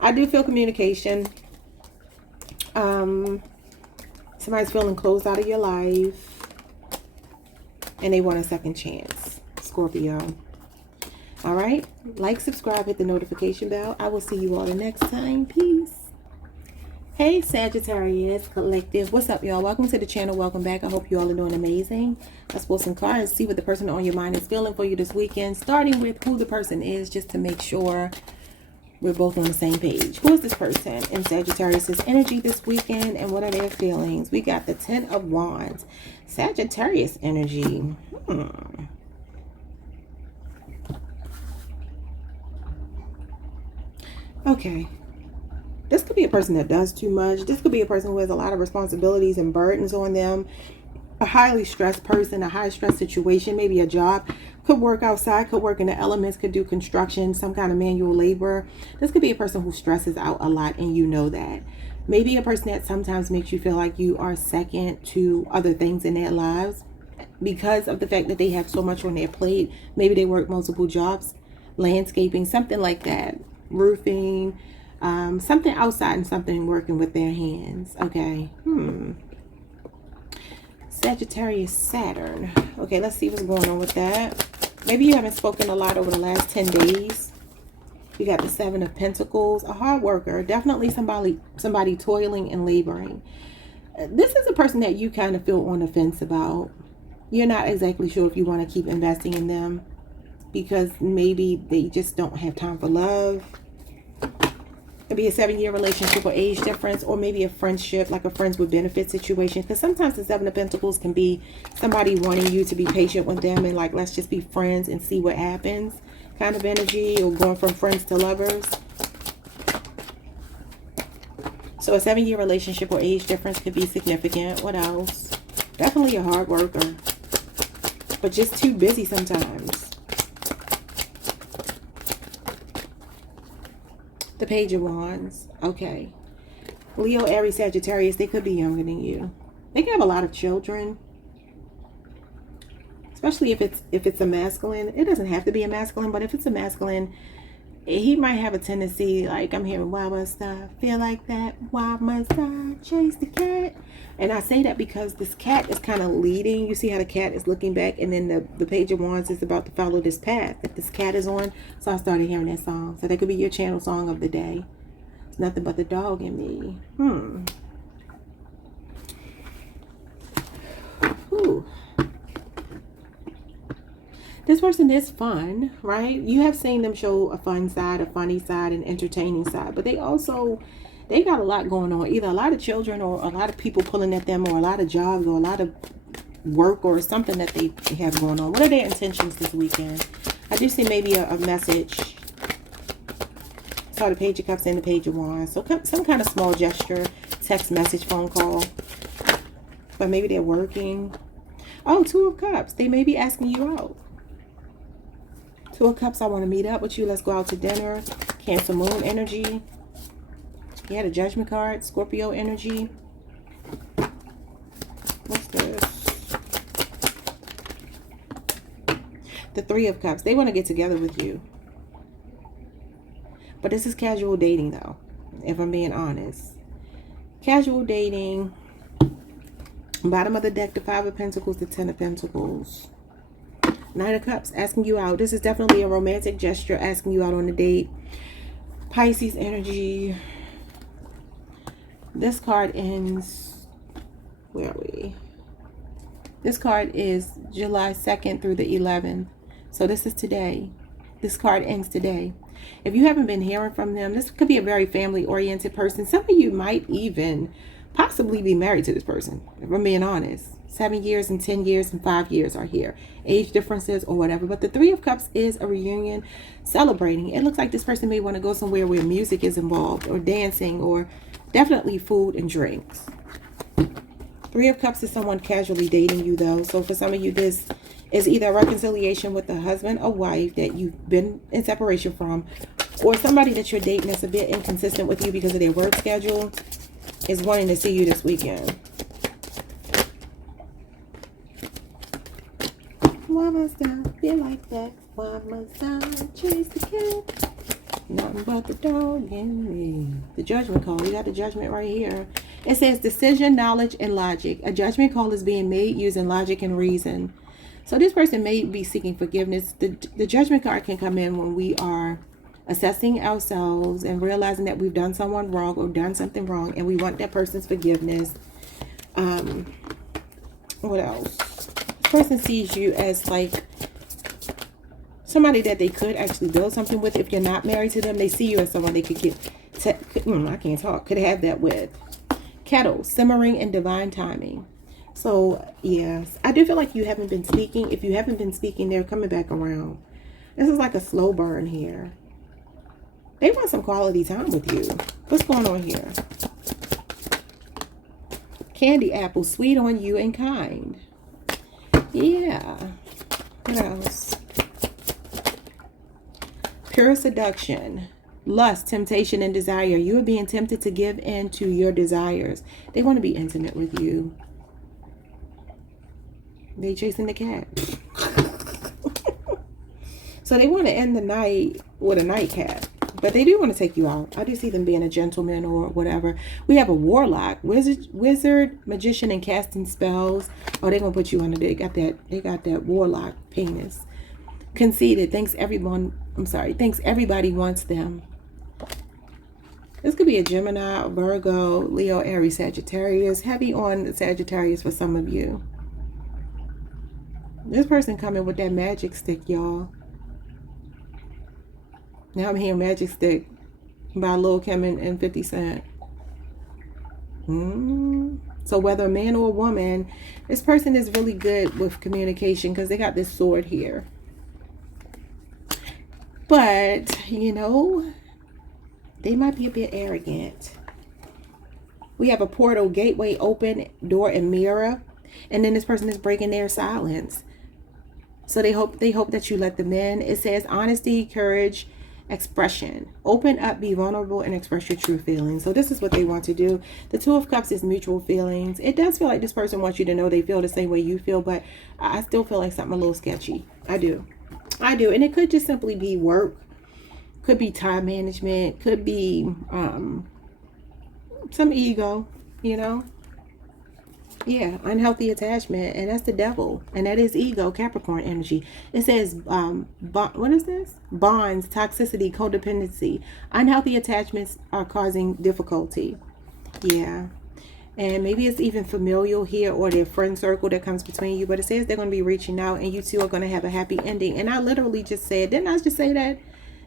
I do feel communication. Somebody's feeling closed out of your life. And they want a second chance. Scorpio. Alright. Like, subscribe, hit the notification bell. I will see you all the next time. Peace. Hey Sagittarius Collective, what's up y'all? Welcome to the channel. Welcome back. I hope you all are doing amazing. Let's pull some cards, see what the person on your mind is feeling for you this weekend, starting with who the person is, just to make sure we're both on the same page. Who is this person in Sagittarius's energy this weekend, and what are their feelings? We got the 10 of Wands. Sagittarius energy. Okay. This could be a person that does too much. This could be a person who has a lot of responsibilities and burdens on them. A highly stressed person, a high stress situation, maybe a job. Could work outside, could work in the elements, could do construction, some kind of manual labor. This could be a person who stresses out a lot, and you know that. Maybe a person that sometimes makes you feel like you are second to other things in their lives because of the fact that they have so much on their plate. Maybe they work multiple jobs, landscaping, something like that, roofing, something outside and something working with their hands. Okay. Sagittarius Saturn. Okay, let's see what's going on with that. Maybe you haven't spoken a lot over the last 10 days. You got the 7 of Pentacles. A hard worker. Definitely somebody toiling and laboring. This is a person that you kind of feel on the fence about. You're not exactly sure if you want to keep investing in them because maybe they just don't have time for love. Could be a 7-year relationship or age difference, or maybe a friendship, like a friends with benefit situation. Because sometimes the 7 of Pentacles can be somebody wanting you to be patient with them and like, let's just be friends and see what happens kind of energy, or going from friends to lovers. So a 7-year relationship or age difference could be significant. What else? Definitely a hard worker, but just too busy sometimes. The Page of Wands. Okay. Leo, Aries, Sagittarius, they could be younger than you. They can have a lot of children. Especially if it's a masculine. It doesn't have to be a masculine, but if it's a masculine, he might have a tendency, like, I'm hearing, why must I feel like that? Why must I chase the cat? And I say that because this cat is kind of leading. You see how the cat is looking back, and then the Page of Wands is about to follow this path that this cat is on. So I started hearing that song. So that could be your channel song of the day. It's nothing but the dog in me. Ooh. This person is fun, right? You have seen them show a fun side, a funny side, an entertaining side. But they got a lot going on. Either a lot of children, or a lot of people pulling at them, or a lot of jobs, or a lot of work, or something that they have going on. What are their intentions this weekend? I do see maybe a message. saw the Page of Cups and the Page of Wands. So some kind of small gesture, text message, phone call. But maybe they're working. Oh, Two of Cups. They may be asking you out. Two of Cups, I want to meet up with you. Let's go out to dinner. Cancer Moon energy. Yeah, the Judgment card. Scorpio energy. What's this? The Three of Cups. They want to get together with you. But this is casual dating, though, if I'm being honest. Casual dating. Bottom of the deck, the Five of Pentacles, the Ten of Pentacles. Nine of Cups, asking you out. This is definitely a romantic gesture, asking you out on a date. Pisces energy. This card ends, where are we? This card is July 2nd through the 11th. So this is today. This card ends today. If you haven't been hearing from them, this could be a very family-oriented person. Some of you might even possibly be married to this person, if I'm being honest. 7 years and 10 years and 5 years are here. Age differences or whatever. But the Three of Cups is a reunion, celebrating. It looks like this person may want to go somewhere where music is involved, or dancing, or definitely food and drinks. Three of Cups is someone casually dating you, though. So for some of you, this is either a reconciliation with a husband or wife that you've been in separation from, or somebody that you're dating that's a bit inconsistent with you because of their work schedule is wanting to see you this weekend. Why must I feel like that? Why must I chase the cat? Nothing but the dog in me. The Judgment call. You got the Judgment right here. It says decision, knowledge, and logic. A judgment call is being made using logic and reason. So this person may be seeking forgiveness. The Judgment card can come in when we are assessing ourselves and realizing that we've done someone wrong or done something wrong, and we want that person's forgiveness. What else? This person sees you as like somebody that they could actually build something with. If you're not married to them, they see you as someone they could get I can't talk, could have that with. Kettle, simmering and divine timing. So yes, I do feel like you haven't been speaking. If you haven't been speaking, they're coming back around. This is like a slow burn here. They want some quality time with you. What's going on here? Candy apple, sweet on you and kind. Yeah. What else? Pure seduction. Lust, temptation, and desire. You are being tempted to give in to your desires. They want to be intimate with you. They chasing the cat. So they want to end the night with a nightcap. But they do want to take you out. I do see them being a gentleman or whatever. We have a warlock, wizard, magician, and casting spells. Oh, they're gonna put you under. They got that warlock penis. Conceited, thinks everybody wants them. This could be a Gemini, Virgo, Leo, Aries, Sagittarius. Heavy on Sagittarius for some of you. This person coming with that magic stick, y'all. Now I'm hearing Magic Stick by Lil Kim and 50 Cent. So whether a man or a woman, this person is really good with communication because they got this sword here. But, you know, they might be a bit arrogant. We have a portal, gateway, open, door, and mirror. And then this person is breaking their silence. So they hope that you let them in. It says honesty, courage, expression. Open up, be vulnerable, and express your true feelings. So this is what they want to do. The Two of Cups is mutual feelings. It does feel like this person wants you to know they feel the same way you feel, but I still feel like something a little sketchy. I do. And it could just simply be work. Could be time management. Could be some ego, you know. Yeah, unhealthy attachment, and that's the devil, and that is ego, Capricorn energy. It says, what is this? Bonds, toxicity, codependency. Unhealthy attachments are causing difficulty. Yeah, and maybe it's even familial here, or their friend circle that comes between you. But it says they're going to be reaching out, and you two are going to have a happy ending. And I literally just said, didn't I just say that?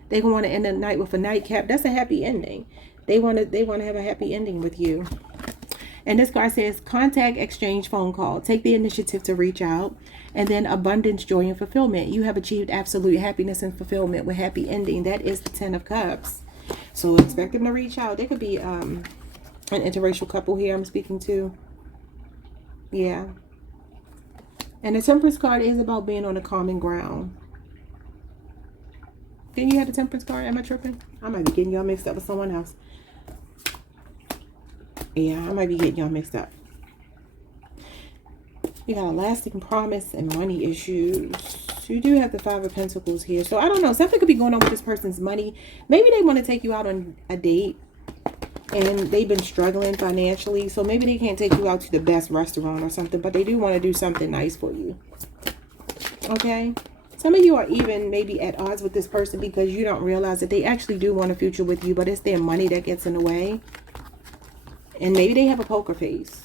They want to end the night with a nightcap. That's a happy ending. They want to have a happy ending with you. And this card says, contact, exchange, phone call. Take the initiative to reach out. And then abundance, joy, and fulfillment. You have achieved absolute happiness and fulfillment with happy ending. That is the Ten of Cups. So expect them to reach out. They could be an interracial couple here I'm speaking to. Yeah. And the Temperance card is about being on a common ground. Didn't you have the Temperance card? Am I tripping? I might be getting y'all mixed up with someone else. Yeah, I might be getting y'all mixed up. You got a lasting promise and money issues. You do have the Five of Pentacles here. So I don't know. Something could be going on with this person's money. Maybe they want to take you out on a date. And they've been struggling financially. So maybe they can't take you out to the best restaurant or something. But they do want to do something nice for you. Okay? Some of you are even maybe at odds with this person because you don't realize that they actually do want a future with you. But it's their money that gets in the way. And maybe they have a poker face.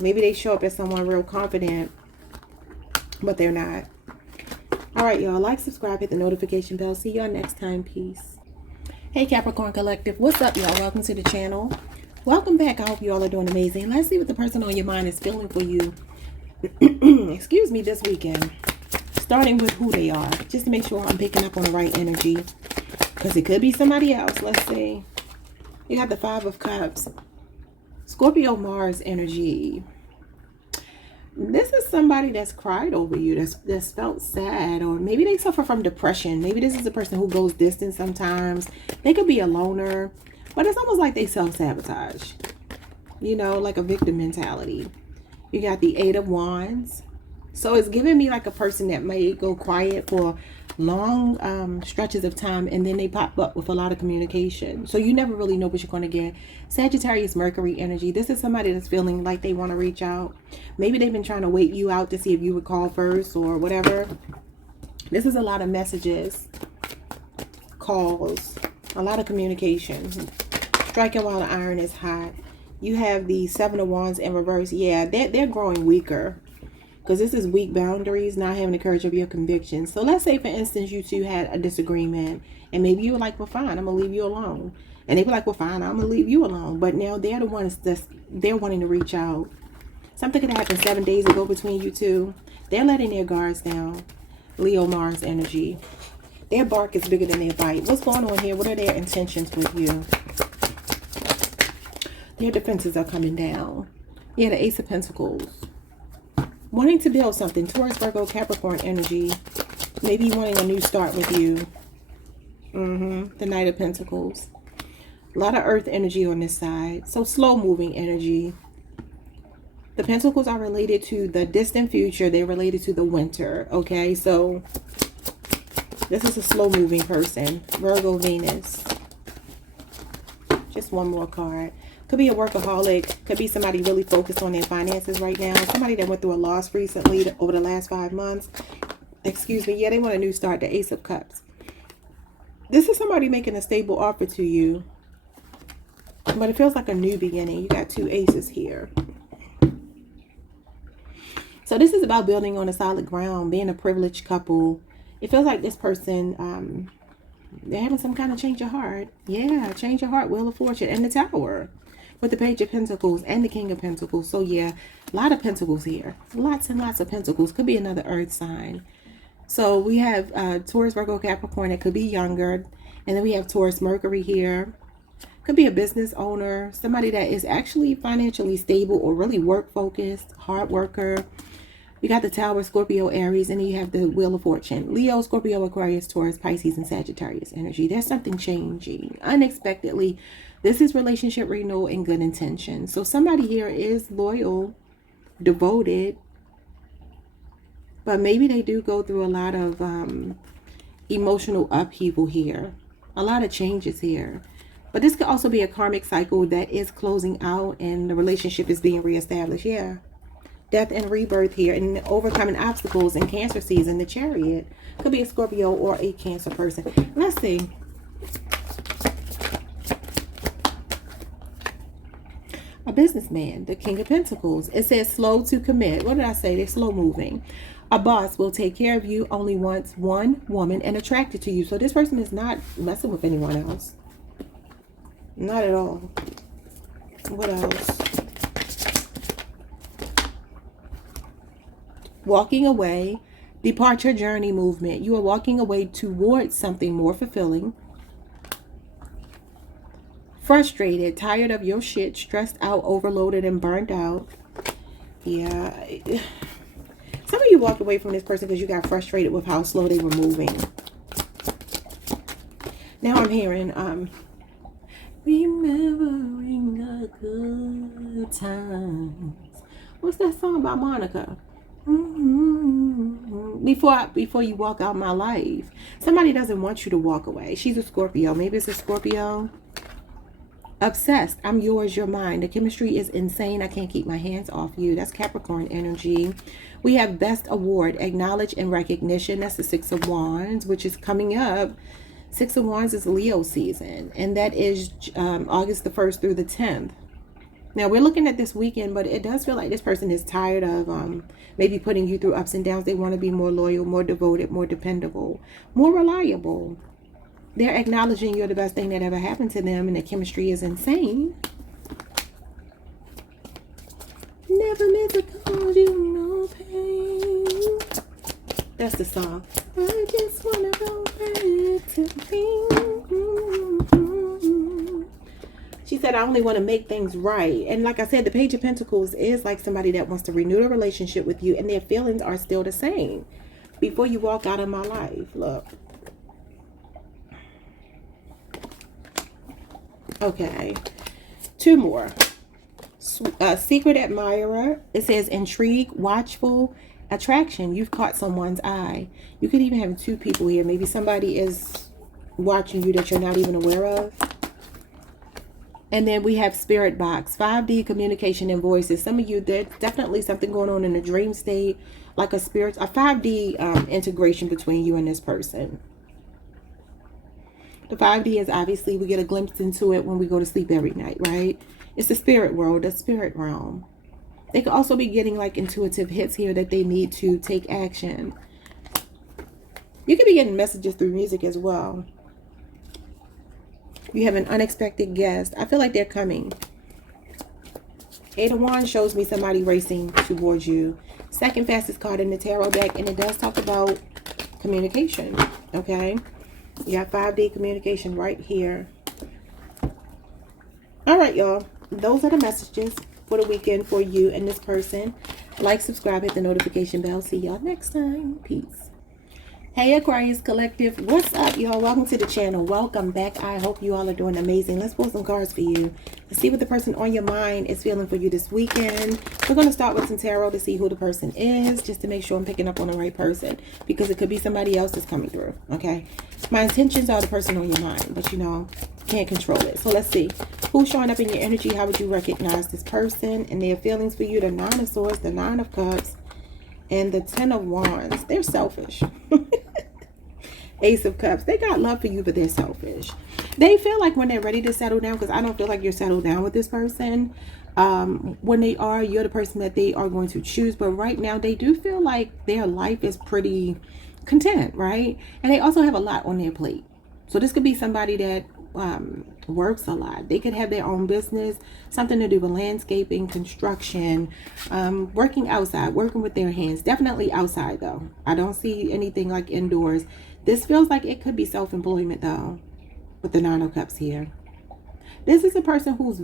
Maybe they show up as someone real confident. But they're not. Alright, y'all. Like, subscribe, hit the notification bell. See y'all next time. Peace. Hey Capricorn Collective, what's up y'all? Welcome to the channel. Welcome back. I hope you all are doing amazing. Let's see what the person on your mind is feeling for you. Excuse me, this weekend. Starting with who they are. Just to make sure I'm picking up on the right energy. Because it could be somebody else. Let's see. You got the Five of Cups. Scorpio Mars energy. This is somebody that's cried over you, that's felt sad, or maybe they suffer from depression. Maybe this is a person who goes distant sometimes. They could be a loner, but it's almost like they self-sabotage. You know, like a victim mentality. You got the Eight of Wands. So it's giving me like a person that may go quiet for long stretches of time, and then they pop up with a lot of communication. So you never really know what you're going to get. Sagittarius Mercury energy. This is somebody that's feeling like they want to reach out. Maybe they've been trying to wait you out to see if you would call first or whatever. This is a lot of messages, calls, a lot of communication. Striking while the iron is hot. You have the Seven of Wands in reverse. Yeah, they're growing weaker. Because this is weak boundaries, not having the courage of your convictions. So let's say, for instance, you two had a disagreement. And maybe you were like, well, fine, I'm going to leave you alone. And they were like, well, fine, I'm going to leave you alone. But now they're the ones they're wanting to reach out. Something could have happened 7 days ago between you two. They're letting their guards down. Leo Mars energy. Their bark is bigger than their bite. What's going on here? What are their intentions with you? Their defenses are coming down. Yeah, the Ace of Pentacles. Wanting to build something. Taurus, Virgo, Capricorn energy. Maybe wanting a new start with you. The Knight of Pentacles. A lot of earth energy on this side. So slow moving energy. The Pentacles are related to the distant future. They're related to the winter. Okay, so this is a slow moving person. Virgo, Venus. Just one more card. Could be a workaholic. Could be somebody really focused on their finances right now. Somebody that went through a loss recently over the last 5 months. Excuse me. Yeah, they want a new start. The Ace of Cups. This is somebody making a stable offer to you. But it feels like a new beginning. You got two aces here. So this is about building on a solid ground. Being a privileged couple. It feels like this person, they're having some kind of change of heart. Yeah, change of heart. Wheel of Fortune. And the Tower. With the Page of Pentacles and the King of Pentacles. So yeah, a lot of Pentacles here. Lots and lots of Pentacles. Could be another earth sign. So we have Taurus, Virgo, Capricorn. It could be younger. And then we have Taurus, Mercury here. Could be a business owner. Somebody that is actually financially stable or really work focused. Hard worker. You got the Tower, Scorpio, Aries. And then you have the Wheel of Fortune. Leo, Scorpio, Aquarius, Taurus, Pisces, and Sagittarius energy. There's something changing unexpectedly. This is relationship renewal and good intention. So somebody here is loyal, devoted, but maybe they do go through a lot of emotional upheaval here. A lot of changes here. But this could also be a karmic cycle that is closing out and the relationship is being reestablished. Yeah. Death and rebirth here and overcoming obstacles in Cancer season. The Chariot could be a Scorpio or a Cancer person. Let's see. A businessman, the King of Pentacles. It says slow to commit. What did I say? They're slow moving. A boss will take care of you, only wants one woman and attracted to you. So this person is not messing with anyone else. Not at all. What else? Walking away. Departure, journey, movement. You are walking away towards something more fulfilling. Frustrated, tired of your shit, stressed out, overloaded, and burned out. Yeah. Some of you walked away from this person because you got frustrated with how slow they were moving. Now I'm hearing, remembering the good times. What's that song about Monica? Before you walk out my life. Somebody doesn't want you to walk away. She's a Scorpio. Maybe it's a Scorpio. Obsessed. I'm yours, you're mine. The chemistry is insane. I can't keep my hands off you. That's Capricorn energy. We have best award, acknowledge and recognition. That's the 6 of Wands, which is coming up. 6 of Wands is Leo season, and that is August the 1st through the 10th. Now we're looking at this weekend, but it does feel like this person is tired of maybe putting you through ups and downs. They want to be more loyal, more devoted, more dependable, more reliable. They're acknowledging you're the best thing that ever happened to them, and the chemistry is insane. Never meant to cause you no pain. That's the song. I just wanna go back to me. She said, I only want to make things right. And like I said, the Page of Pentacles is like somebody that wants to renew the relationship with you, and their feelings are still the same. Before you walk out of my life, look. Okay, 2 more. Secret admirer. It says intrigue, watchful, attraction. You've caught someone's eye. You could even have 2 people here. Maybe somebody is watching you that you're not even aware of. And then we have spirit box, 5D communication and voices. Some of you, there's definitely something going on in the dream state, like a 5D integration between you and this person. The 5D is obviously, we get a glimpse into it when we go to sleep every night, right? It's the spirit world, the spirit realm. They could also be getting like intuitive hits here that they need to take action. You could be getting messages through music as well. You have an unexpected guest. I feel like they're coming. 8 of Wands shows me somebody racing towards you. Second fastest card in the tarot deck, and it does talk about communication, okay? You got 5D communication right here. All right, y'all. Those are the messages for the weekend for you and this person. Like, subscribe, hit the notification bell. See y'all next time. Peace. Hey Aquarius Collective, what's up, y'all? Welcome to the channel. Welcome back. I hope you all are doing amazing. Let's pull some cards for you. Let's see what the person on your mind is feeling for you this weekend. We're going to start with some tarot to see who the person is, just to make sure I'm picking up on the right person, because it could be somebody else that's coming through, okay? My intentions are the person on your mind, but you know, can't control it. So let's see. Who's showing up in your energy? How would you recognize this person and their feelings for you? The 9 of Swords, the 9 of Cups, and the 10 of Wands. They're selfish. Ace of Cups. They got love for you, but they're selfish. They feel like when they're ready to settle down, because I don't feel like you're settled down with this person. When they are, you're the person that they are going to choose. But right now, they do feel like their life is pretty content, right? And they also have a lot on their plate. So this could be somebody that works a lot. They could have their own business, something to do with landscaping, construction, working outside, working with their hands. Definitely outside, though. I don't see anything like indoors. This feels like it could be self-employment, though, with the 9 of Cups here. This is a person who's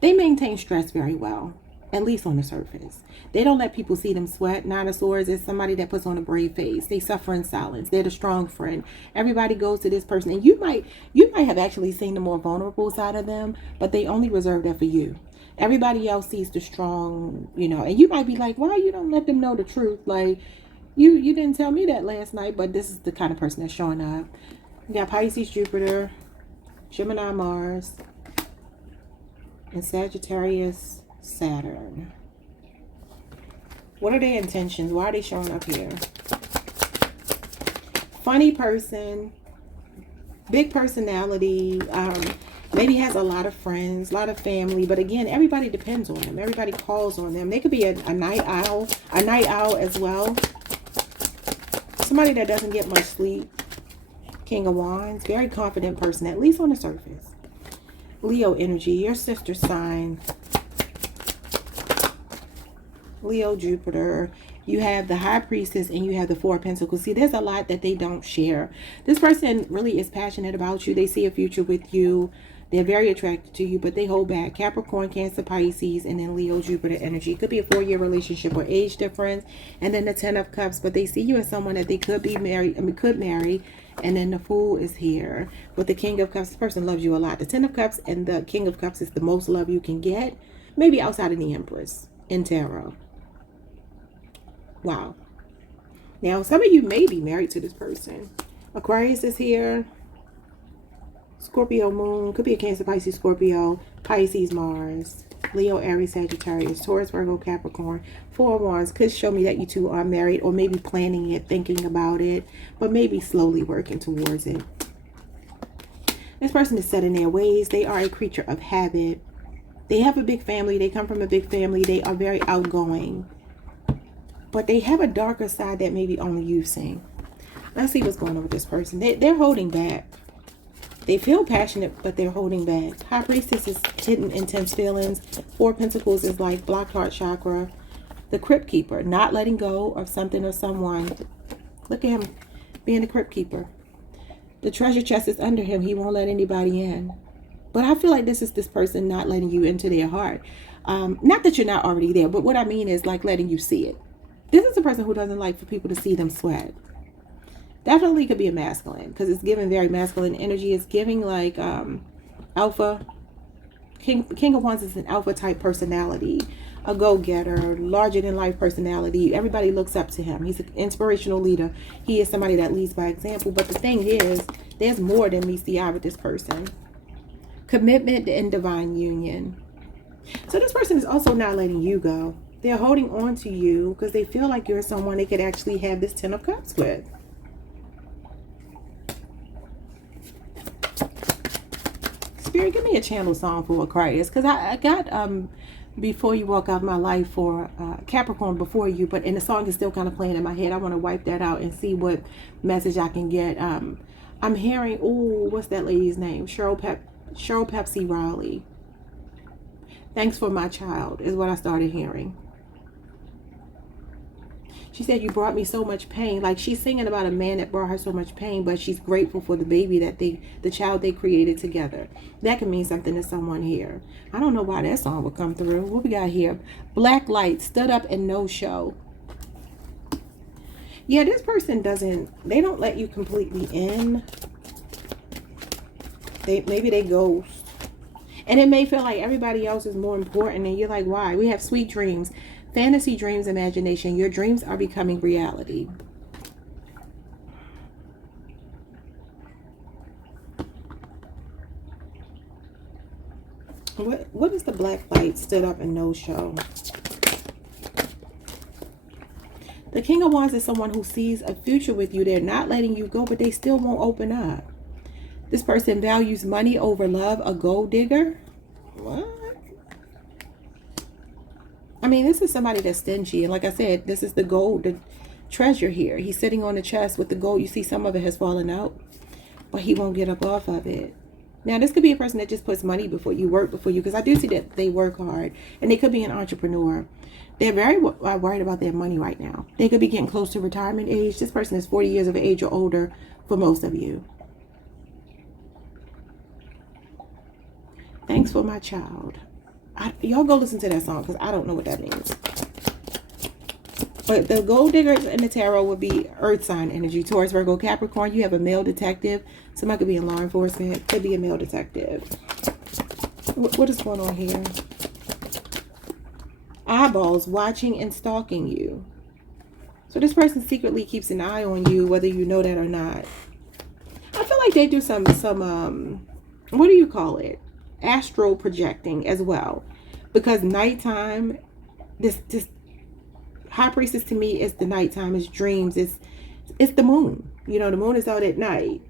they maintain stress very well, at least on the surface. They don't let people see them sweat. 9 of Swords is somebody that puts on a brave face. They suffer in silence. They're the strong friend. Everybody goes to this person, and you might have actually seen the more vulnerable side of them, but they only reserve that for you. Everybody else sees the strong, you know, and you might be like, why you don't let them know the truth? Like, you didn't tell me that last night, but this is the kind of person that's showing up. You got Pisces, Jupiter, Gemini, Mars, and Sagittarius, Saturn. What are their intentions? Why are they showing up here? Funny person, big personality, maybe has a lot of friends, a lot of family, but again, everybody depends on them. Everybody calls on them. They could be a night owl as well. Somebody that doesn't get much sleep. King of Wands, very confident person, at least on the surface. Leo energy, your sister sign. Leo, Jupiter. You have the High Priestess and you have the 4 of Pentacles. See, there's a lot that they don't share. This person really is passionate about you. They see a future with you. They're very attracted to you, but they hold back. Capricorn, Cancer, Pisces, and then Leo, Jupiter energy. It could be a 4-year relationship or age difference. And then the 10 of Cups, but they see you as someone that they could be married, could marry. And then the Fool is here. With the King of Cups, this person loves you a lot. The 10 of Cups and the King of Cups is the most love you can get. Maybe outside of the Empress in Tarot. Wow. Now, some of you may be married to this person. Aquarius is here. Scorpio moon, could be a Cancer, Pisces, Scorpio, Pisces, Mars, Leo, Aries, Sagittarius, Taurus, Virgo, Capricorn. 4 of Wands could show me that you two are married, or maybe planning it, thinking about it, but maybe slowly working towards it. This person is set in their ways. They are a creature of habit. They have a big family. They come from a big family. They are very outgoing, but they have a darker side that maybe only you've seen. Let's see what's going on with this person. They're holding back. They feel passionate, but they're holding back. High Priestess is hidden intense feelings. 4 of Pentacles is like blocked heart chakra. The Crypt Keeper, not letting go of something or someone. Look at him being the Crypt Keeper. The treasure chest is under him. He won't let anybody in. But I feel like this is this person not letting you into their heart. Not that you're not already there, but what I mean is like letting you see it. This is a person who doesn't like for people to see them sweat. Definitely could be a masculine, because it's giving very masculine energy. It's giving like alpha. King of Wands is an alpha type personality, a go-getter, larger than life personality. Everybody looks up to him. He's an inspirational leader. He is somebody that leads by example. But the thing is, there's more than meets the eye with this person. Commitment and divine union. So this person is also not letting you go. They're holding on to you because they feel like you're someone they could actually have this 10 of Cups with. Spirit, give me a channel song for Aquarius, because I got Before You Walk Out of My Life for Capricorn Before You, but and the song is still kind of playing in my head. I want to wipe that out and see what message I can get. I'm hearing, oh, what's that lady's name? Cheryl Pepsi Riley. Thanks for my child is what I started hearing. She said, you brought me so much pain. Like she's singing about a man that brought her so much pain, but she's grateful for the baby that the child they created together. That can mean something to someone here. I don't know why that song would come through. What we got here? Black light, stood up and no show. Yeah, this person they don't let you completely in. Maybe they ghost. And it may feel like everybody else is more important, and you're like, why? We have sweet dreams. Fantasy, dreams, imagination. Your dreams are becoming reality. What is the black light, stood up and no show? The King of Wands is someone who sees a future with you. They're not letting you go, but they still won't open up. This person values money over love, a gold digger. What? I mean, this is somebody that's stingy. And like I said, this is the gold, the treasure here. He's sitting on the chest with the gold. You see some of it has fallen out, but he won't get up off of it. Now, this could be a person that just puts money before you, work before you, because I do see that they work hard. And they could be an entrepreneur. They're very worried about their money right now. They could be getting close to retirement age. This person is 40 years of age or older for most of you. Thanks for my child. Y'all go listen to that song, because I don't know what that means. But the gold diggers in the tarot would be earth sign energy. Taurus, Virgo, Capricorn. You have a male detective. Somebody could be in law enforcement. Could be a male detective. What is going on here? Eyeballs watching and stalking you. So this person secretly keeps an eye on you, whether you know that or not. I feel like they do some what do you call it? Astral projecting as well, because nighttime, this High Priestess to me is the nighttime, is dreams, it's the moon. You know, the moon is out at night.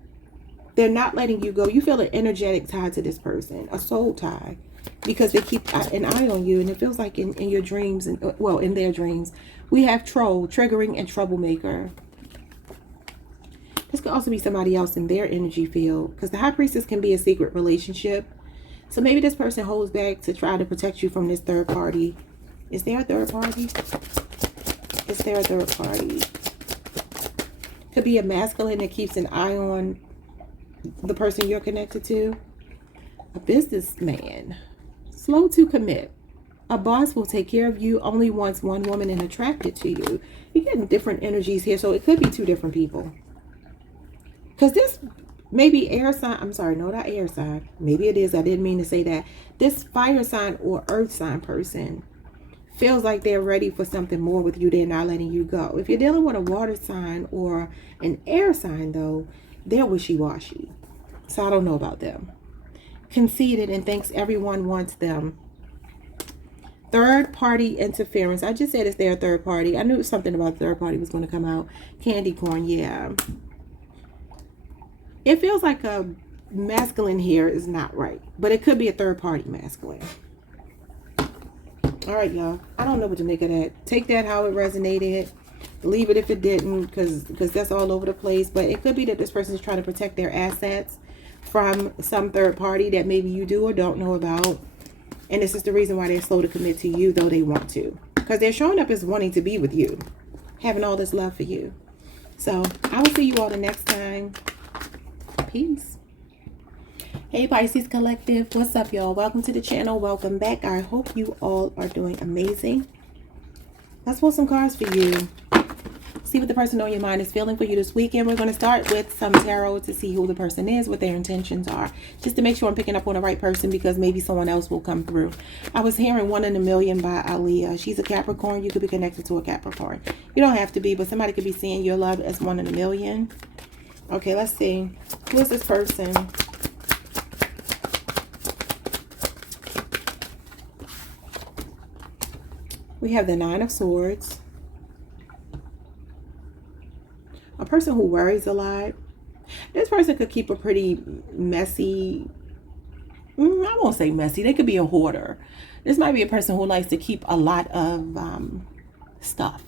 They're not letting you go. You feel an energetic tie to this person, a soul tie, because they keep an eye on you, and it feels like in your dreams, and well, in their dreams, we have troll, triggering, and troublemaker. This could also be somebody else in their energy field, because the High Priestess can be a secret relationship. So maybe this person holds back to try to protect you from this third party. Is there a third party? Is there a third party? Could be a masculine that keeps an eye on the person you're connected to. A businessman. Slow to commit. A boss will take care of you, only wants one woman and attracted to you. You're getting different energies here, so it could be two different people. Because this maybe air sign, I'm sorry, no, not air sign. Maybe it is, I didn't mean to say that. This fire sign or earth sign person feels like they're ready for something more with you. They're not letting you go. If you're dealing with a water sign or an air sign, though, they're wishy-washy. So I don't know about them. Conceited and thinks everyone wants them. Third party interference. I just said it's their third party. I knew something about third party was going to come out. Candy corn, yeah. It feels like a masculine here is not right, but it could be a third party masculine. All right, y'all. I don't know what to make of that. Take that how it resonated. Leave it if it didn't, because that's all over the place. But it could be that this person is trying to protect their assets from some third party that maybe you do or don't know about. And this is the reason why they're slow to commit to you, though they want to. Because they're showing up as wanting to be with you. Having all this love for you. So, I will see you all the next time. Peace. Hey, Pisces Collective. What's up, y'all? Welcome to the channel. Welcome back. I hope you all are doing amazing. Let's pull some cards for you. See what the person on your mind is feeling for you this weekend. We're going to start with some tarot to see who the person is, what their intentions are. Just to make sure I'm picking up on the right person, because maybe someone else will come through. I was hearing 1 in a Million by Aaliyah. She's a Capricorn. You could be connected to a Capricorn. You don't have to be, but somebody could be seeing your love as 1 in a million. Okay, let's see. Who is this person? We have the 9 of Swords. A person who worries a lot. This person could keep a pretty messy, I won't say messy, they could be a hoarder. This might be a person who likes to keep a lot of stuff.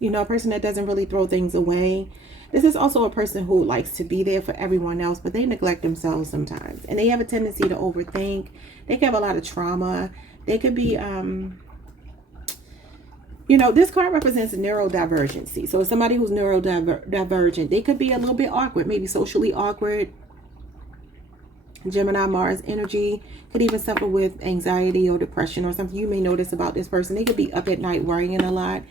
You know, a person that doesn't really throw things away. This is also a person who likes to be there for everyone else, but they neglect themselves sometimes. And they have a tendency to overthink. They could have a lot of trauma. They could be... you know, this card represents neurodivergency. So it's somebody who's neurodivergent. They could be a little bit awkward, maybe socially awkward. Gemini, Mars energy. Could even suffer with anxiety or depression or something you may notice about this person. They could be up at night worrying a lot.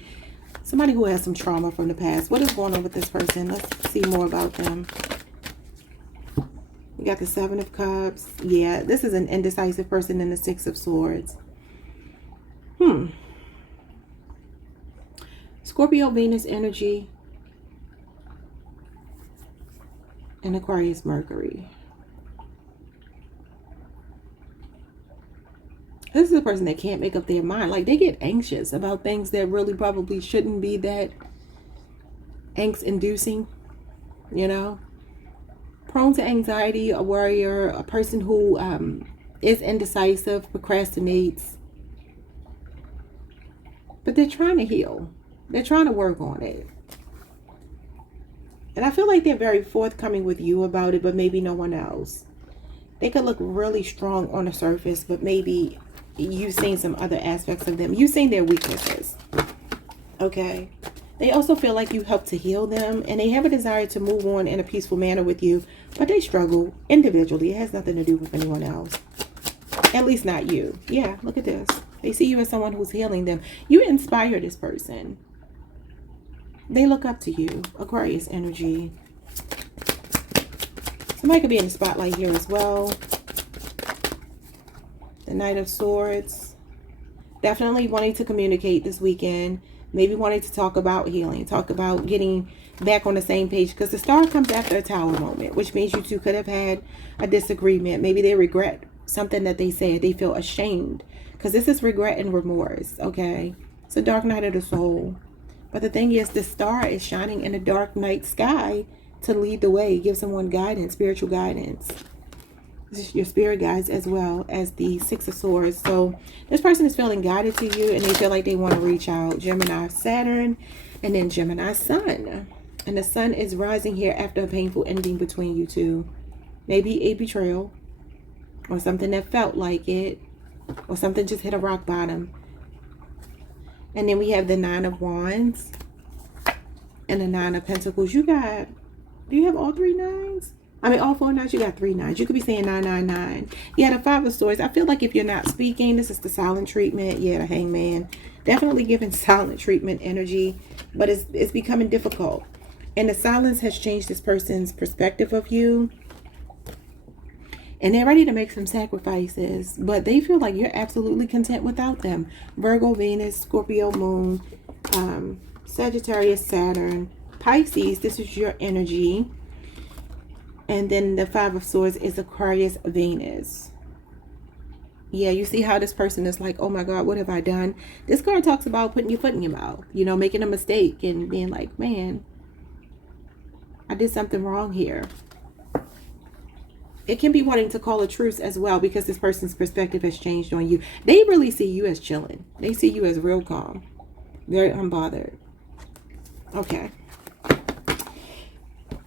Somebody who has some trauma from the past. What is going on with this person? Let's see more about them. We got the 7 of Cups. Yeah, this is an indecisive person and the 6 of Swords. Scorpio, Venus energy, and Aquarius, Mercury. This is a person that can't make up their mind. Like, they get anxious about things that really probably shouldn't be that angst-inducing, you know. Prone to anxiety, a worrier, a person who is indecisive, procrastinates. But they're trying to heal. They're trying to work on it. And I feel like they're very forthcoming with you about it, but maybe no one else. They could look really strong on the surface, but maybe you've seen some other aspects of them. You've seen their weaknesses. Okay. They also feel like you helped to heal them, and they have a desire to move on in a peaceful manner with you, but they struggle individually. It has nothing to do with anyone else. At least not you. Yeah, look at this. They see you as someone who's healing them. You inspire this person. They look up to you. Aquarius energy. Somebody could be in the spotlight here as well. The Knight of Swords. Definitely wanting to communicate this weekend. Maybe wanting to talk about healing. Talk about getting back on the same page. Because the Star comes after a Tower moment. Which means you two could have had a disagreement. Maybe they regret something that they said. They feel ashamed. Because this is regret and remorse. Okay. It's a dark night of the soul. But the thing is, the star is shining in a dark night sky to lead the way, give someone guidance, spiritual guidance. This is your spirit guides as well as the 6 of Swords. So this person is feeling guided to you, and they feel like they want to reach out. Gemini, Saturn, and then Gemini, Sun. And the Sun is rising here after a painful ending between you two. Maybe a betrayal, or something that felt like it, or something just hit a rock bottom. And then we have the 9 of Wands and the 9 of Pentacles. You got, do you have all 3 nines? I mean, all 4 nines, you got 3 nines. You could be saying 999. Yeah, the 5 of Swords. I feel like if you're not speaking, this is the silent treatment. Yeah, the Hangman. Definitely giving silent treatment energy, but it's becoming difficult. And the silence has changed this person's perspective of you. And they're ready to make some sacrifices, but they feel like you're absolutely content without them. Virgo, Venus, Scorpio, Moon, Sagittarius, Saturn, Pisces. This is your energy. And then the 5 of Swords is Aquarius, Venus. Yeah, you see how this person is like, oh my God, what have I done? This card talks about putting your foot in your mouth, you know, making a mistake and being like, man, I did something wrong here. It can be wanting to call a truce as well because this person's perspective has changed on you. They really see you as chilling. They see you as real calm, very unbothered. Okay.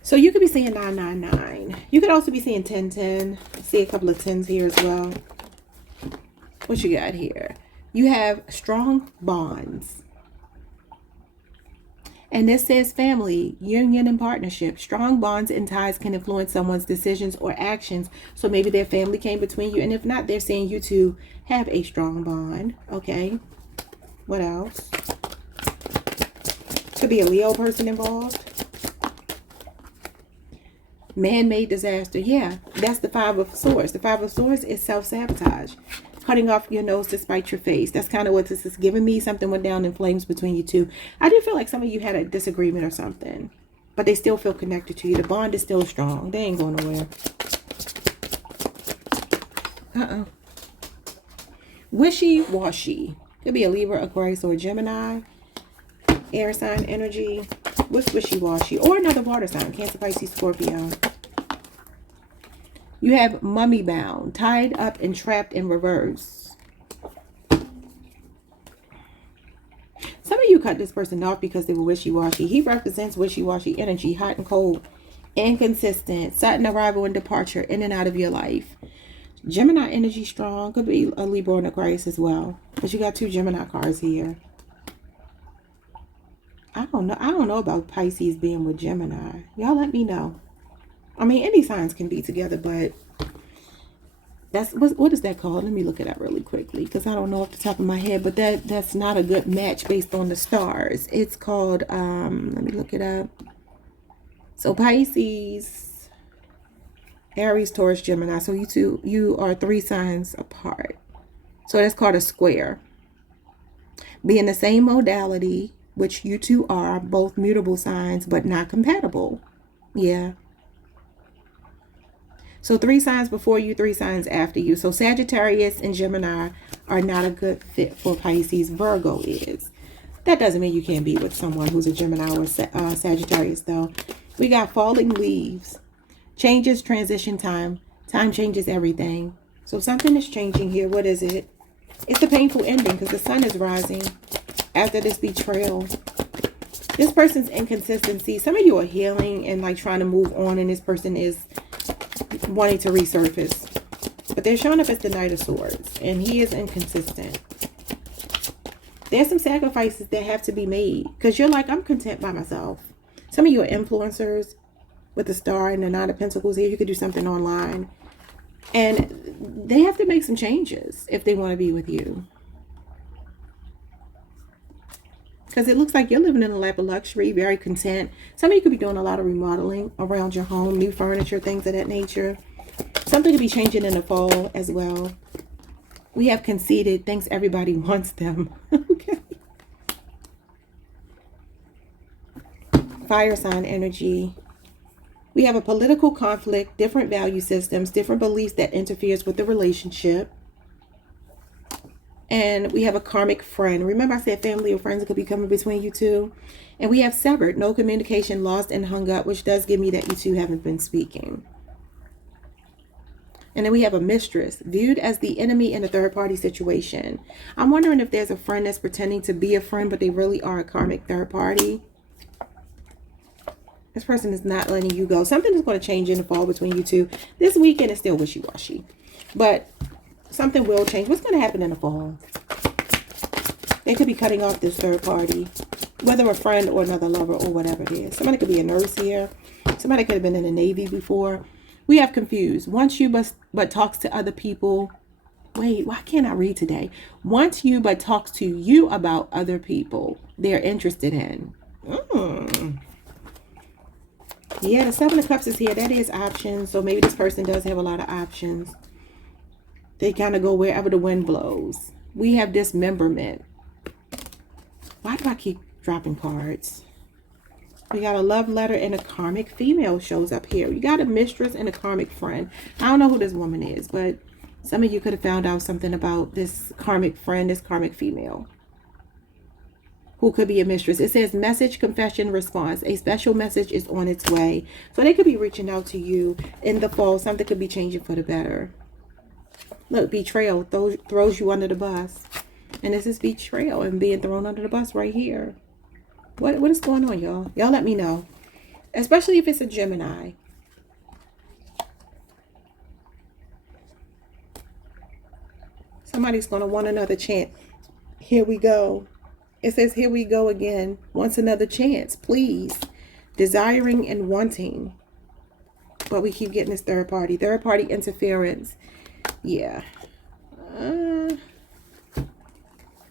So you could be saying 999. You could also be saying 1010. See a couple of 10s here as well. What you got here? You have strong bonds. And this says family, union, and partnership. Strong bonds and ties can influence someone's decisions or actions. So maybe their family came between you. And if not, they're saying you two have a strong bond. Okay. What else? Could be a Leo person involved. Man-made disaster. Yeah, that's the 5 of Swords. The 5 of Swords is self-sabotage. Cutting off your nose to spite your face. That's kind of what this is giving me. Something went down in flames between you two. I do feel like some of you had a disagreement or something, but they still feel connected to you. The bond is still strong. They ain't going nowhere. Wishy-washy. Could be a Libra, Aquarius, or a Gemini. Air sign energy. What's wishy-washy? Or another water sign. Cancer, Pisces, Scorpio. You have mummy bound, tied up and trapped in reverse. Some of you cut this person off because they were wishy-washy. He represents wishy-washy energy, hot and cold, inconsistent, sudden arrival and departure in and out of your life. Gemini energy strong. Could be a Libra and Aquarius as well. But you got 2 Gemini cards here. I don't know about Pisces being with Gemini. Y'all let me know. I mean, any signs can be together, but that's what is that called? Let me look it up really quickly because I don't know off the top of my head, but that's not a good match based on the stars. It's called let me look it up. So Pisces, Aries, Taurus, Gemini. So you are 3 signs apart. So that's called a square. Be in the same modality, which you two are, both mutable signs, but not compatible. Yeah. So 3 signs before you, 3 signs after you. So Sagittarius and Gemini are not a good fit for Pisces. Virgo is. That doesn't mean you can't be with someone who's a Gemini or Sagittarius, though. We got falling leaves. Changes, transition time. Time changes everything. So something is changing here. What is it? It's a painful ending because the sun is rising after this betrayal. This person's inconsistency. Some of you are healing and like trying to move on, and this person is wanting to resurface. But they're showing up as the Knight of Swords, and he is inconsistent. There's some sacrifices that have to be made because you're like, I'm content by myself. Some of you are influencers with the Star and the Nine of Pentacles here. You could do something online, and they have to make some changes if they want to be with you. Because it looks like you're living in a lap of luxury, very content. Some of you could be doing a lot of remodeling around your home, new furniture, things of that nature. Something could be changing in the fall as well. We have conceded, thinks everybody wants them. Okay. Fire sign energy. We have a political conflict, different value systems, different beliefs that interferes with the relationship. And we have a karmic friend. Remember I said family or friends could be coming between you two. And we have severed, no communication, lost and hung up, which does give me that you two haven't been speaking. And then we have a mistress, viewed as the enemy in a third-party situation. I'm wondering if there's a friend that's pretending to be a friend, but they really are a karmic third party. This person is not letting you go. Something is going to change in the fall between you two. This weekend is still wishy-washy, but something will change. What's going to happen in the fall? They could be cutting off this third party, whether a friend or another lover or whatever it is. Somebody could be a nurse here. Somebody could have been in the Navy before. We have confused. Wants you but talks to other people. Wait, why can't I read today? Wants you but talks to you about other people they're interested in. Yeah, the Seven of Cups is here. That is options. So maybe this person does have a lot of options. They kind of go wherever the wind blows. We have dismemberment. Why do I keep dropping cards? We got a love letter and a karmic female shows up here. You got a mistress and a karmic friend. I don't know who this woman is, but some of you could have found out something about this karmic friend, this karmic female, who could be a mistress. It says message, confession, response. A special message is on its way. So they could be reaching out to you in the fall. Something could be changing for the better. Look, betrayal throws you under the bus. And this is betrayal and being thrown under the bus right here. What is going on, y'all? Y'all let me know. Especially if it's a Gemini. Somebody's going to want another chance. Here we go. It says, here we go again. Wants another chance, please. Desiring and wanting. But we keep getting this third party. Third party interference. Yeah.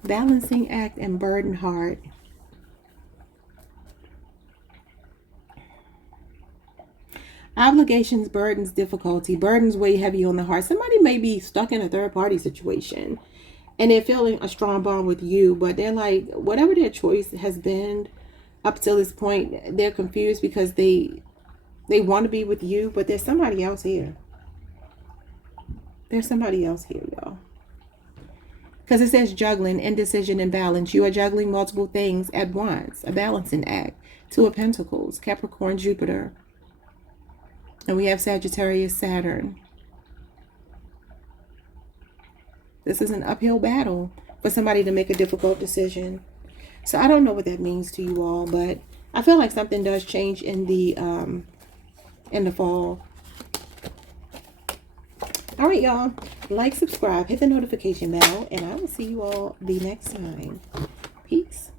Balancing act and burden heart. Obligations, burdens, difficulty. Burdens weigh heavy on the heart. Somebody may be stuck in a third party situation and they're feeling a strong bond with you, but they're like, whatever their choice has been up till this point, they're confused because they want to be with you, but there's somebody else here. There's somebody else here, y'all. Because it says juggling, indecision, and balance. You are juggling multiple things at once. A balancing act. Two of Pentacles. Capricorn, Jupiter. And we have Sagittarius, Saturn. This is an uphill battle for somebody to make a difficult decision. So I don't know what that means to you all, but I feel like something does change in the fall. All right, y'all. Like, subscribe, hit the notification bell, and I will see you all the next time. Peace.